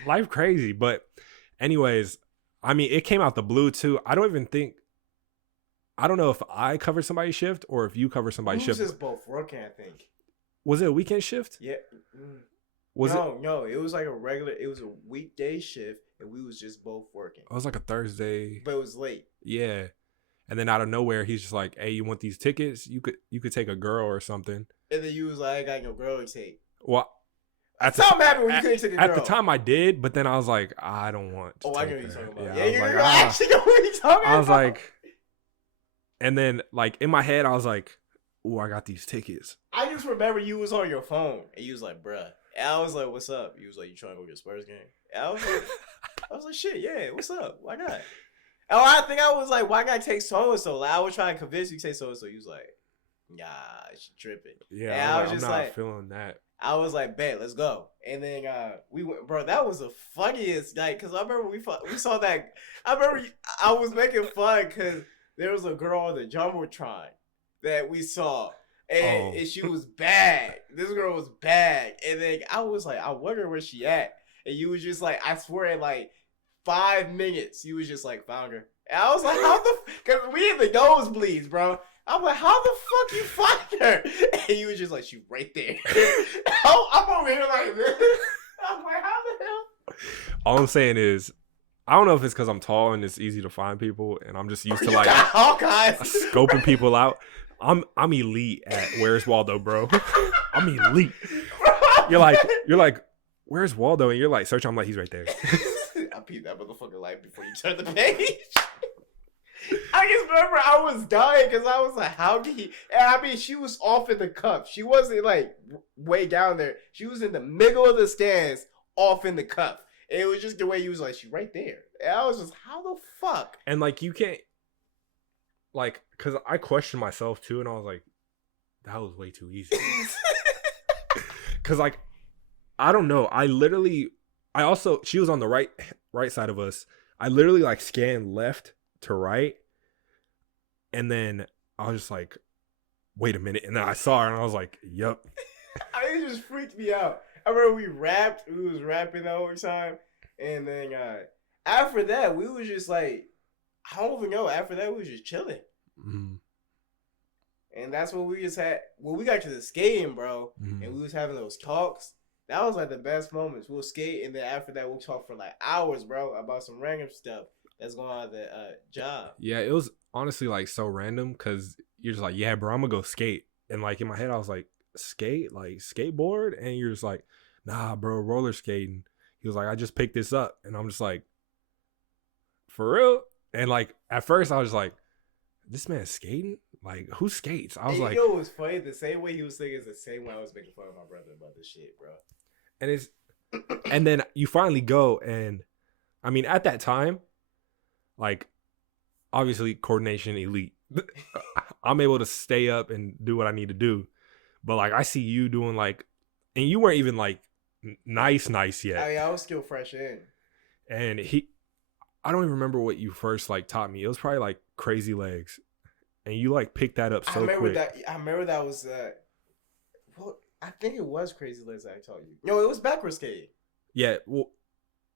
life crazy. But anyways, I mean, it came out the blue, too. I don't know if I covered somebody's shift or if you covered somebody's shift. We was just both working, I think. Was it a weekend shift? Yeah. No, it was like it was a weekday shift, and we was just both working. It was like a Thursday. But it was late. Yeah. And then out of nowhere, he's just like, hey, you want these tickets? You could take a girl or something. And then you was like, I got no girl to take. Well, something happened when you couldn't take a girl. At the time I did, but then I was like, I don't want to I know what you're talking about. Yeah, you're actually know what you're talking about. I was like, and then like in my head, I was like, "Ooh, I got these tickets." I just remember you was on your phone and you was like, "Bruh." And I was like, "What's up?" You was like, "You trying to go get Spurs game?" And I was like, "Shit, yeah. What's up? Why not?" Oh, I think I was like, "Why gotta take so and so?" Like, I was trying to convince you to say so and so. You was like, "Nah, she tripping." Yeah, and I was I'm just not like, feeling that. I was like, "Bet, let's go." And then we went, bro. That was the funniest night because I remember we saw that. I remember I was making fun because there was a girl on the jumbotron that we saw, and she was bad. This girl was bad, and then I was like, I wonder where she at. And you was just like, I swear, in like 5 minutes, you was just like, found her. And I was like, how the? Because we in the nosebleeds, bro. I'm like, how the fuck you find her? And you was just like, she right there. I'm over here like this. I'm like, how the hell? All I'm saying is, I don't know if it's because I'm tall and it's easy to find people, and I'm just used to like all kinds scoping people out. I'm elite at Where's Waldo, bro. I'm elite. You're like, where's Waldo? And you're like, search. I'm like, he's right there. I peeped that motherfucking light before you turn the page. I just remember I was dying because I was like, how did he? And I mean, she was off in the cup. She wasn't like way down there. She was in the middle of the stands, off in the cup. And it was just the way he was like, she's right there. And I was just, how the fuck? And like, you can't, like, because I questioned myself too, and I was like, that was way too easy. Because like, I don't know. She was on the right side of us. I literally like scanned left to right, and then I was just like, wait a minute, and then I saw her and I was like, yup. It just freaked me out. I remember we was rapping the whole time, and then after that we was just like, I don't even know, after that we was just chilling. Mm-hmm. And that's what we just had when we got to the skating, bro. Mm-hmm. And we was having those talks. That was like the best moments. We'll skate, and then after that we'll talk for like hours, bro, about some random stuff that's going on at the job. Yeah, it was honestly like so random because you're just like, yeah, bro, I'm gonna go skate. And like in my head, I was like, skate? Like skateboard? And you're just like, nah, bro, roller skating. He was like, I just picked this up. And I'm just like, for real? And like at first I was like, this man's skating? Like, who skates? I was like, you know what was funny? The same way he was thinking is the same way I was making fun of my brother about this shit, bro. And then you finally go, and I mean, at that time, like, obviously coordination elite. I'm able to stay up and do what I need to do. But like, I see you doing like, and you weren't even like nice yet. I mean, I was still fresh in. And I don't even remember what you first like taught me. It was probably like crazy legs. And you like picked that up so quick. I remember that was well, I think it was crazy legs I taught you. No, it was backwards skating. Yeah, well,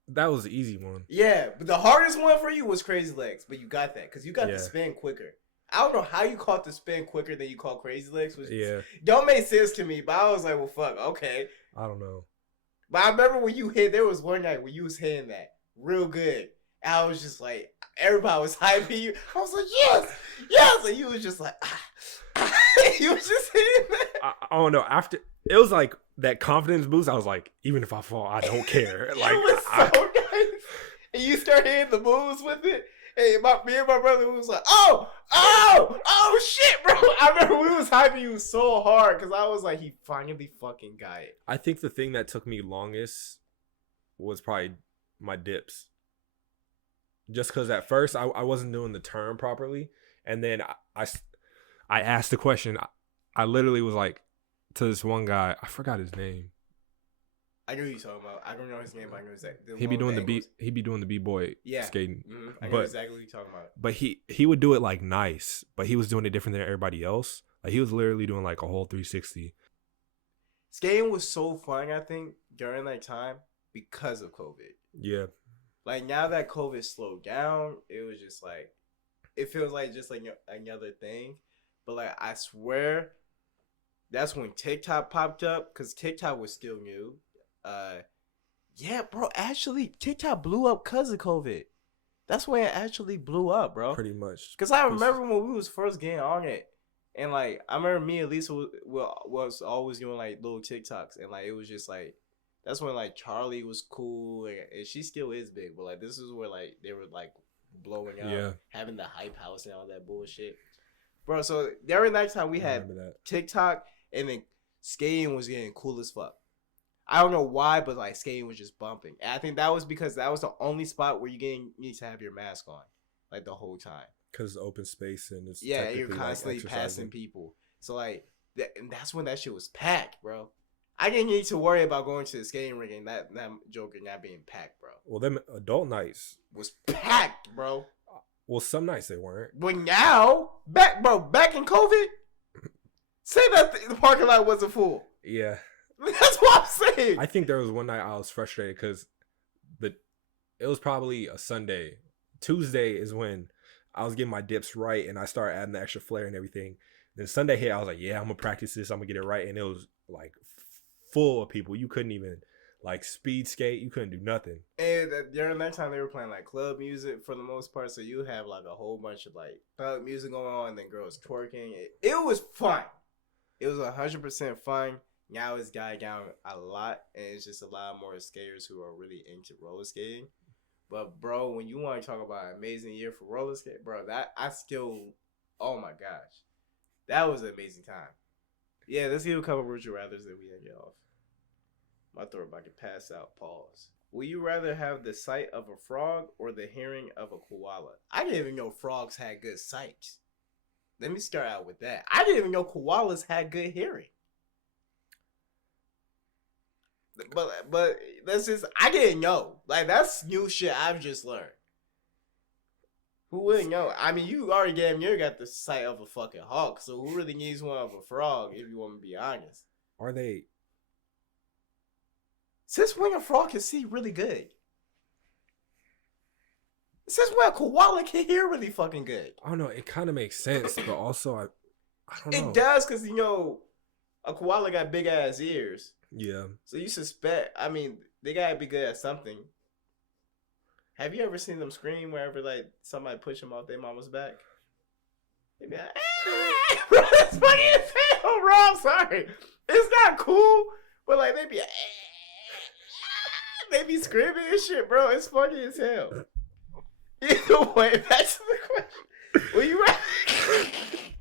that was the easy one. Yeah, but the hardest one for you was crazy legs, but you got that because you got the spin quicker. I don't know how you caught the spin quicker than you caught crazy legs. Which don't make sense to me, but I was like, well, fuck, okay. I don't know. But I remember when you hit, there was one night when you was hitting that real good. And I was just like, everybody was hyping you. I was like, yes. And you was just like, you was just hitting that. I don't know. After it was like that confidence boost, I was like, even if I fall, I don't care. Like, it was so nice. And you start hitting the moves with it. And me and my brother was like, oh shit, bro. I remember we was hyping you so hard because I was like, he finally fucking got it. I think the thing that took me longest was probably my dips. Just because at first I wasn't doing the turn properly. And then I asked the question. I literally was like to this one guy. I forgot his name. I know who you're talking about. I don't know his name, but I know exactly. He be doing the b-boy skating. Mm-hmm. I know exactly what you're talking about. But he would do it like nice, but he was doing it different than everybody else. Like he was literally doing like a whole 360. Skating was so fun, I think, during that time because of COVID. Yeah. Like now that COVID slowed down, it was just like, it feels like just like another thing. But like I swear, that's when TikTok popped up because TikTok was still new. Yeah, bro. Actually, TikTok blew up because of COVID. That's when it actually blew up, bro. Pretty much. Because I remember when we was first getting on it, and like I remember me and Lisa was always doing like little TikToks, and like it was just like that's when like Charlie was cool, and she still is big, but like this is where like they were like blowing up, having the hype house and all that bullshit. Bro, so during that time we I had remember that. TikTok, and then skating was getting cool as fuck. I don't know why, but like skating was just bumping. And I think that was because that was the only spot where you need to have your mask on, like the whole time. Because it's open space and it's yeah, you're constantly like passing people. So like, and that's when that shit was packed, bro. I didn't need to worry about going to the skating rink and that joker not being packed, bro. Well, them adult nights was packed, bro. Well, some nights they weren't. But now, back in COVID, say that the parking lot wasn't full. Yeah. That's what I'm saying. I think there was one night I was frustrated because it was probably a Sunday. Tuesday is when I was getting my dips right and I started adding the extra flair and everything. Then Sunday hit, I was like, yeah, I'm going to practice this. I'm going to get it right. And it was like full of people. You couldn't even like speed skate. You couldn't do nothing. And during that time, they were playing like club music for the most part. So you have like a whole bunch of like thug music going on and then girls twerking. It was fun. It was 100% fun. Now it's died down a lot. And it's just a lot more skaters who are really into roller skating. But bro, when you want to talk about an amazing year for roller skate, bro, oh my gosh. That was an amazing time. Yeah, let's give a couple of Richard Rathers that we get off. My throat about to pass out. Pause. Will you rather have the sight of a frog or the hearing of a koala? I didn't even know frogs had good sight. Let me start out with that. I didn't even know koalas had good hearing. But that's just, I didn't know. Like, that's new shit I've just learned. Who wouldn't know? I mean, you already damn near got the sight of a fucking hawk, so who really needs one of a frog, if you want to be honest? Are they? Since when a frog can see really good? Since when a koala can hear really fucking good? I don't know. It kind of makes sense, but also I don't know. It does, because, a koala got big ass ears. Yeah. So you suspect, I mean, they gotta be good at something. Have you ever seen them scream wherever, like, somebody push them off their mama's back? They be like, bro, that's funny as hell, bro. I'm sorry. It's not cool, but, like, they be screaming and shit, bro. It's funny as hell. Either way, back to the question. Will you rather...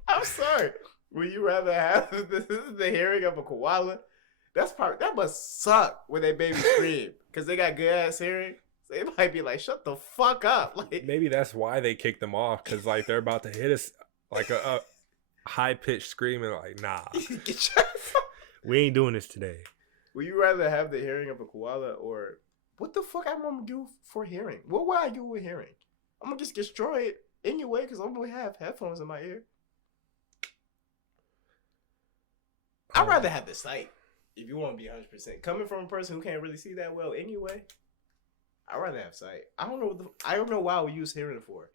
I'm sorry. Will you rather have the hearing of a koala? That must suck when they baby scream. Because they got good ass hearing. So they might be like, shut the fuck up. Like, maybe that's why they kicked them off. Because, like, they're about to hit us like a high-pitched screaming. Like, nah. We ain't doing this today. Would you rather have the hearing of a koala or... What the fuck I'm going to do for hearing? What would I do with hearing? I'm going to just destroy it anyway because I'm going to have headphones in my ear. I'd rather have the sight. If you want to be 100%. Coming from a person who can't really see that well anyway, I'd rather have sight. I don't know why we use hearing for.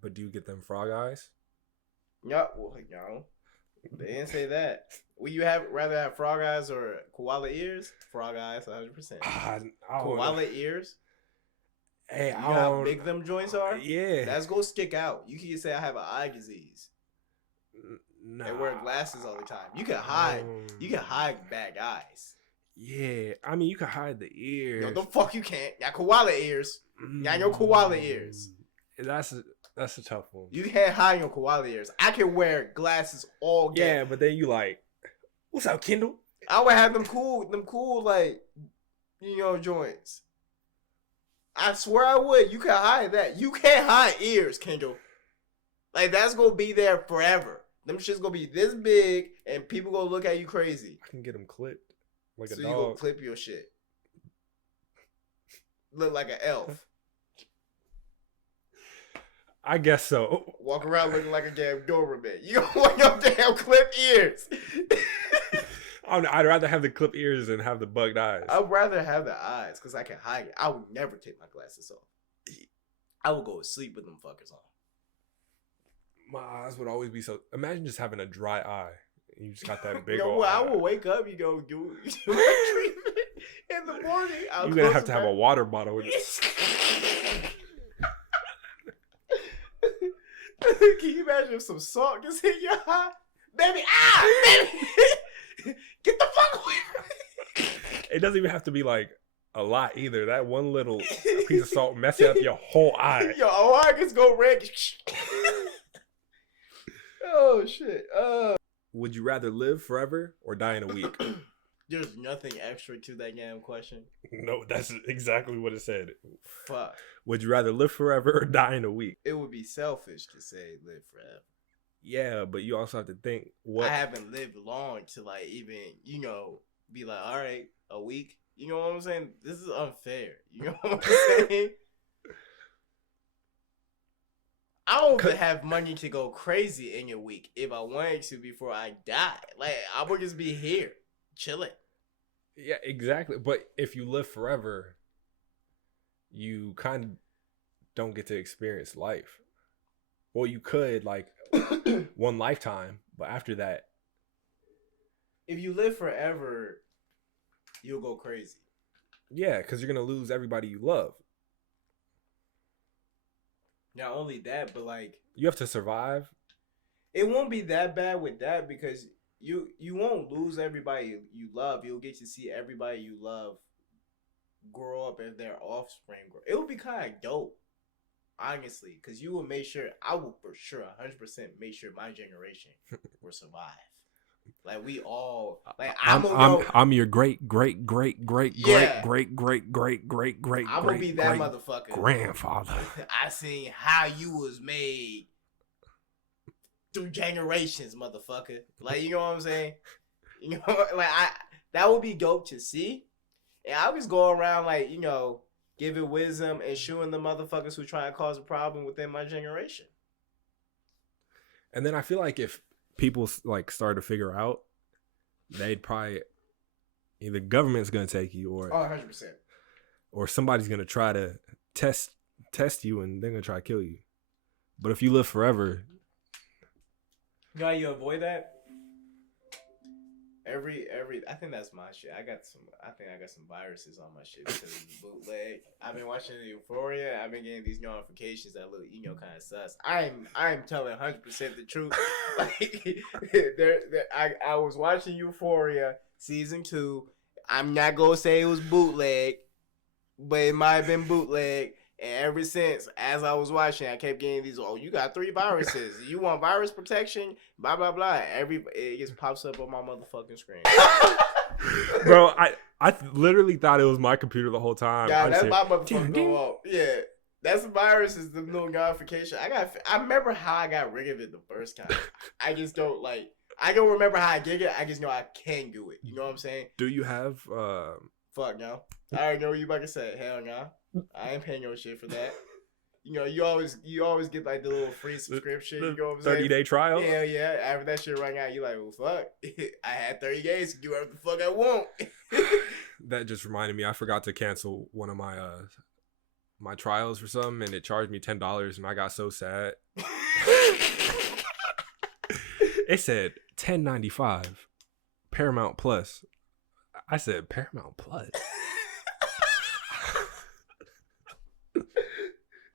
But do you get them frog eyes? No, they didn't say that. Will you rather have frog eyes or koala ears? Frog eyes, 100%. Koala ears? Hey, you know how big them joints are? Yeah. That's gonna stick out. You can say I have an eye disease. Nah. And wear glasses all the time. You can hide. You can hide bad eyes. Yeah, I mean you can hide the ears. No, the fuck you can't. Got koala ears. Got your koala ears. That's a tough one. You can't hide your koala ears. I can wear glasses all day. Yeah, but then you like, what's up, Kendall? I would have them cool like, joints. I swear I would. You can hide that. You can't hide ears, Kendall. Like that's gonna be there forever. Them shit's gonna be this big, and people gonna look at you crazy. I can get them clipped like a dog. So you gonna clip your shit. Look like an elf. I guess so. Walk around looking like a damn Doberman. You don't want your damn clipped ears. I'd rather have the clipped ears than have the bugged eyes. I'd rather have the eyes because I can hide it. I would never take my glasses off. I would go to sleep with them fuckers on. My eyes would always be so. Imagine just having a dry eye. You just got that big. I will wake up. You go do treatment in the morning. You're gonna have to have a water bottle. Can you imagine if some salt just hit your eye, baby? Baby, get the fuck away from me. It doesn't even have to be like a lot either. That one little piece of salt messing up your whole eye. Your eye just go red. Oh shit. Would you rather live forever or die in a week? There's nothing extra to that damn question. No, that's exactly what it said. Fuck. Would you rather live forever or die in a week? It would be selfish to say live forever. Yeah, but you also have to think what I haven't lived long to like even, be like, all right, a week. You know what I'm saying? This is unfair. You know what I'm saying? I don't even have money to go crazy in a week if I wanted to before I die. Like, I would just be here, chilling. Yeah, exactly. But if you live forever, you kind of don't get to experience life. Well, you could, like, one lifetime, but after that... If you live forever, you'll go crazy. Yeah, because you're going to lose everybody you love. Not only that, but like you have to survive. It won't be that bad with that because you won't lose everybody you love. You'll get to see everybody you love grow up as their offspring. It would be kind of dope, honestly, because you will make sure. I will for sure 100% make sure my generation will survive. Like we all, like I'm your great I'm gonna be that motherfucker grandfather. I seen how you was made through generations, motherfucker. Like you know what I'm saying? You know, like that would be dope to see. And I was going around like giving wisdom and shooing the motherfuckers who try to cause a problem within my generation. And then I feel like if people like start to figure out, they'd probably either government's gonna take you or 100%, or somebody's gonna try to test you and they're gonna try to kill you. But if you live forever, you know how you avoid that? I think that's my shit. I think I got some viruses on my shit because of the bootleg. I've been watching Euphoria. I've been getting these notifications that look, kind of sus. I'm telling 100% the truth. Like, I was watching Euphoria season 2. I'm not gonna say it was bootleg, but it might have been bootleg. And ever since, as I was watching, I kept getting these. Oh, you got 3 viruses. You want virus protection? Blah blah blah. It just pops up on my motherfucking screen. Bro, I literally thought it was my computer the whole time. Yeah, that's my motherfucker go off. Yeah, that's the virus. Is the little notification. I remember how I got rid of it the first time. I just don't like. I don't remember how I did it. I just know I can do it. You know what I'm saying? Do you have Fuck no. I already know what you about to say. Hell no. I ain't paying no shit for that. You always get like the little free subscription. You know what I'm saying? 30-day trial? Yeah. After that shit rang out, you like, well, fuck. I had 30 days to do whatever the fuck I want. That just reminded me. I forgot to cancel one of my my trials for something, and it charged me $10, and I got so sad. It said $10.95, Paramount Plus. I said Paramount Plus.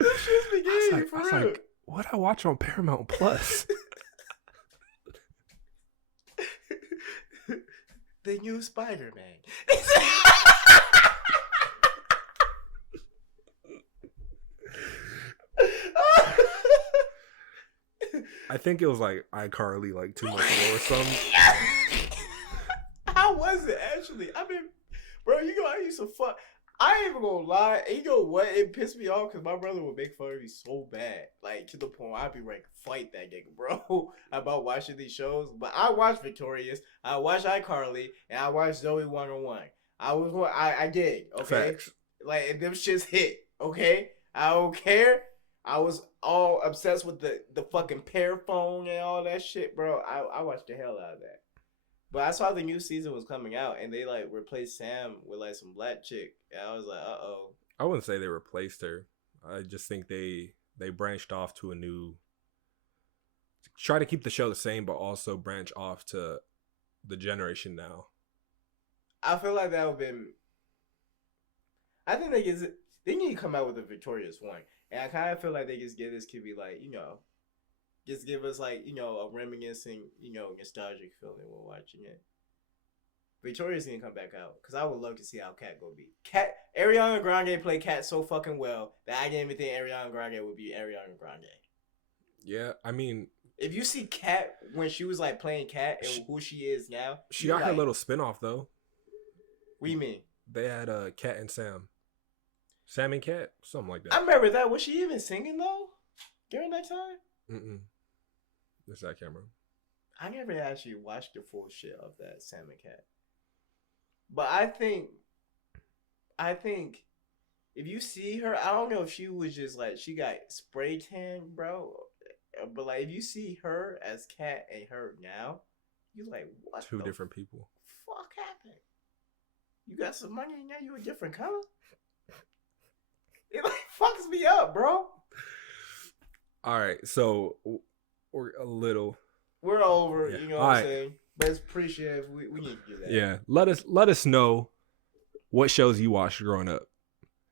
I was like, what I watch on Paramount Plus? The new Spider-Man. I think it was like iCarly like 2 months ago or something. How was it actually? I mean, bro, I used to fuck. I ain't even gonna lie. And you know what? It pissed me off because my brother would make fun of me so bad. Like, to the point where I'd be ready to fight that nigga, bro, about watching these shows. But I watched Victorious, I watched iCarly, and I watched Zoe 101. I did, okay? Facts. Like, and them shits hit, okay? I don't care. I was all obsessed with the fucking A.P.E.R.C phone and all that shit, bro. I watched the hell out of that. But I saw the new season was coming out, and they like replaced Sam with like some black chick, and I was like, uh-oh. I wouldn't say they replaced her. I just think they branched off to a new. Try to keep the show the same, but also branch off to the generation now. I feel like that would have been. I think they need to come out with a Victorious one, and I kind of feel like they just give this kid be like, just give us like, a reminiscing, nostalgic feeling when watching it. Victoria's gonna come back out because I would love to see how Cat gonna be. Ariana Grande played Cat so fucking well that I didn't even think Ariana Grande would be Ariana Grande. Yeah, I mean, If you see Cat when she was like playing Cat and who she is now, she got her little spinoff though. What do you mean? They had Cat and Sam. Sam and Cat, something like that. I remember that. Was she even singing though during that time? It's that camera. I never actually watched the full shit of that Sam and Cat. But I think if you see her, I don't know if she was just like she got spray tan, bro. But like if you see her as Cat and her now, you like what? Two different people. Fuck happened? You got some money and now you a different color? It like fucks me up, bro. All right, so we're a little. We're over. You know what I'm saying? But it's appreciated. We need to do that. Yeah, let us know what shows you watched growing up.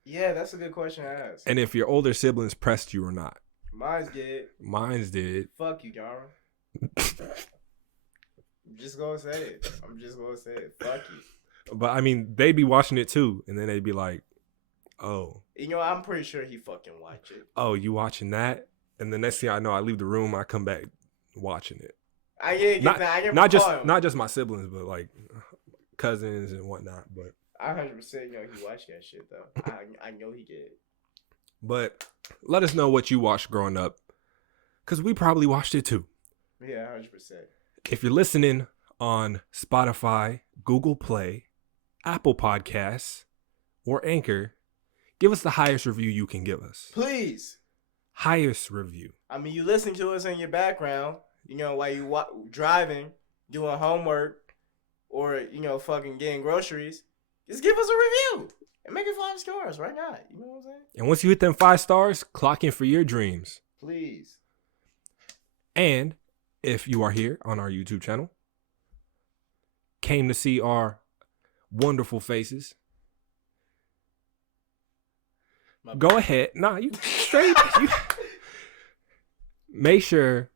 Yeah, that's a good question to ask. And if your older siblings pressed you or not. Mine's did. Mine's did. Fuck you, Darwin. I'm just gonna say it. Fuck you. But I mean, they'd be watching it too, and then they'd be like, "Oh, you know, I'm pretty sure he fucking watched it." Oh, you watching that? And the next thing I know, I leave the room, I come back watching it. Not just my siblings, but like cousins and whatnot. But I 100% know he watched that shit though. I know he did. But let us know what you watched growing up, because we probably watched it too. Yeah, 100%. If you're listening on Spotify, Google Play, Apple Podcasts, or Anchor, give us the highest review you can give us. Please. Highest review. I mean, you listen to us in your background, you know, while you driving, doing homework, or, you know, fucking getting groceries. Just give us a review and make it 5 stars. Why not? You know what I'm saying? And once you hit them 5 stars, clock in for your dreams. Please. And if you are here on our YouTube channel, came to see our wonderful faces, go ahead. Nah, you straight. Make sure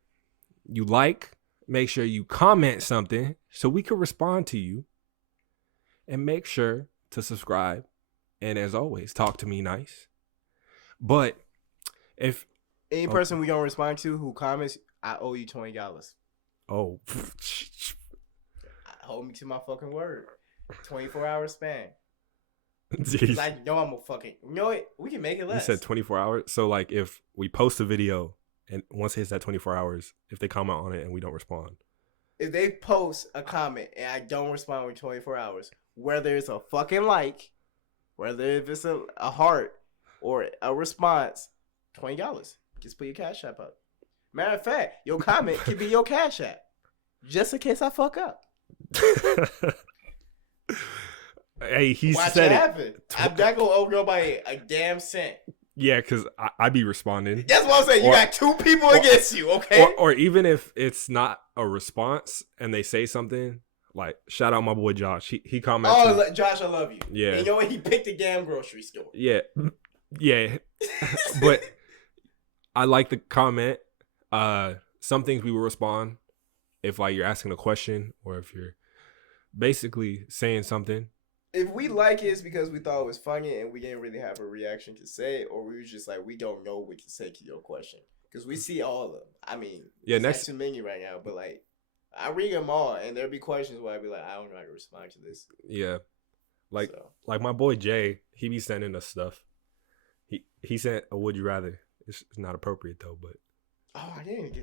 you like, make sure you comment something so we can respond to you. And make sure to subscribe. And as always, talk to me nice. But if any person we gonna respond to who comments, I owe you $20. Oh. Hold me to my fucking word. 24-hour span. Jeez. I know I'm a fucking. You know what? We can make it less. You said 24 hours. So like if we post a video and once it hits that 24 hours, if they comment on it and we don't respond. If they post a comment and I don't respond within 24 hours, whether it's a fucking like, whether if it's a heart or a response, $20. Just put your Cash App up. Matter of fact, your comment could be your Cash App. Just in case I fuck up. Hey, he Watch said it happen. I'm not gonna owe nobody a damn cent. Yeah, because I be responding. That's what I'm saying. You got 2 people against you, okay? Or even if it's not a response and they say something, like, shout out my boy Josh. He commented. Oh, Josh, I love you. Yeah. And you know what? He picked the damn grocery store. Yeah. Yeah. But I like the comment. Some things we will respond if, like, you're asking a question or if you're basically saying something. If we like it, it's because we thought it was funny and we didn't really have a reaction to say, or we was just like, we don't know what to say to your question. Because we see all of them. I mean, yeah, next too many right now, but like, I read them all, and there'll be questions where I'll be like, I don't know how to respond to this. Yeah. Like my boy Jay, he be sending us stuff. He sent a Would You Rather. It's not appropriate, though, but. I didn't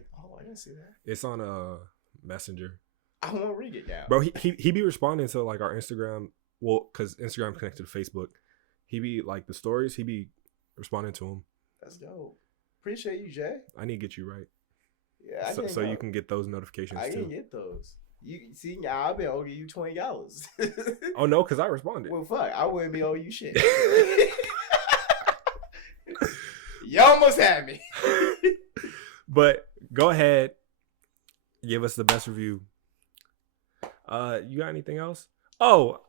see that. It's on Messenger. I won't read it now. Bro, he be responding to, like, our Instagram. Well, because Instagram's connected to Facebook. He be, like, the stories, he be responding to them. That's dope. Appreciate you, Jay. I need to get you right. Yeah, so you can get those notifications, I too. can get those. You see, I've been owing you $20. Oh, no, because I responded. Well, fuck. I wouldn't be owing you shit. You almost had me. But go ahead. Give us the best review. You got anything else? Oh,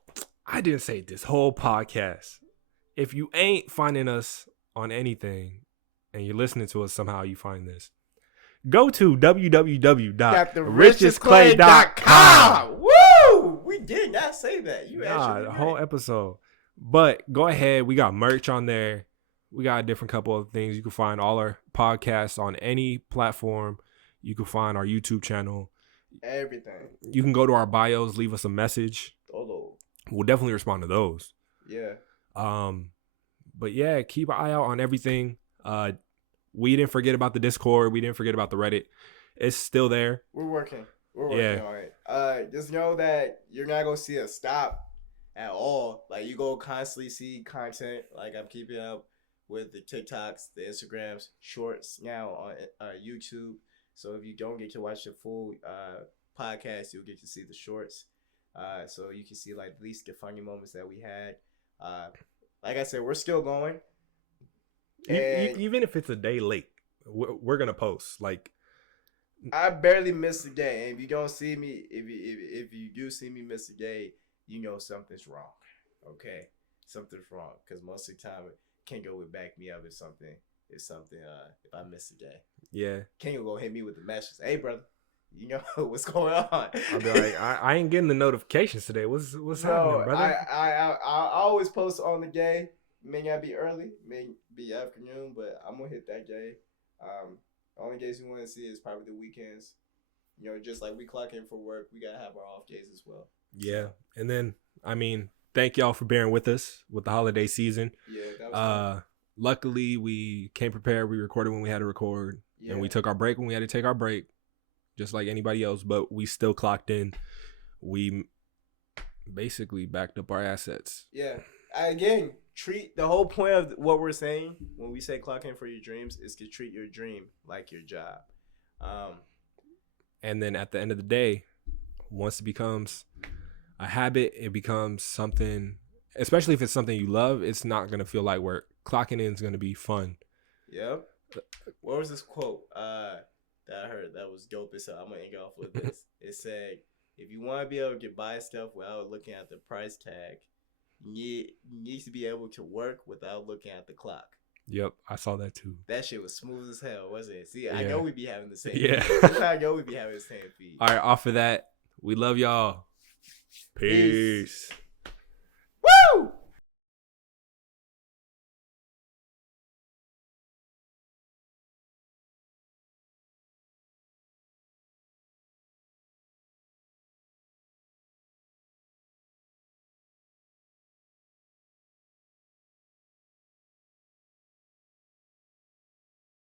I didn't say this whole podcast. If you ain't finding us on anything and you're listening to us somehow, you find this. Go to www.richestclay.com. Woo! We did not say that. You actually the whole episode. But go ahead. We got merch on there. We got a different couple of things. You can find all our podcasts on any platform. You can find our YouTube channel. Everything. You can go to our bios, leave us a message. We'll definitely respond to those. Yeah. But yeah, keep an eye out on everything. We didn't forget about the Discord. We didn't forget about the Reddit. It's still there. We're working on it. Just know that you're not gonna see us stop at all. Like, you go constantly see content. Like, I'm keeping up with the TikToks, the Instagrams, shorts now on YouTube. So if you don't get to watch the full podcast, you'll get to see the shorts. So you can see like at least the funny moments that we had. Like I said, we're still going. Even if it's a day late, we're gonna post. Like, I barely miss a day. And if you don't see me, if you do see me miss a day, you know something's wrong. Okay, something's wrong, because most of the time Kendall would back me up if something. If I miss a day, yeah, Kendall gonna hit me with the message. Hey, brother, you know what's going on? I'll be like, I ain't getting the notifications today. What's happening, brother? I always post on the day. May not be early, may be afternoon, but I'm gonna hit that day. Only days you want to see is probably the weekends. You know, just like we clock in for work, we gotta have our off days as well. Yeah, and then thank y'all for bearing with us with the holiday season. Yeah, that was fun. Luckily, we came prepared. We recorded when we had to record, and we took our break when we had to take our break, just like anybody else. But we still clocked in. We basically backed up our assets. Yeah. Again, treat the whole point of what we're saying when we say clock in for your dreams is to treat your dream like your job. And then at the end of the day, once it becomes a habit, it becomes something, especially if it's something you love, it's not going to feel like work. Clocking in is going to be fun. Yep. What was this quote that I heard that was dope as hell? I'm going to end off with this. It said, if you want to be able to buy stuff without looking at the price tag, you need to be able to work without looking at the clock. Yep, I saw that too. That shit was smooth as hell, wasn't it? See, I know we be having the same feed. I know we be having the same feed. All right, off of that, we love y'all. Peace.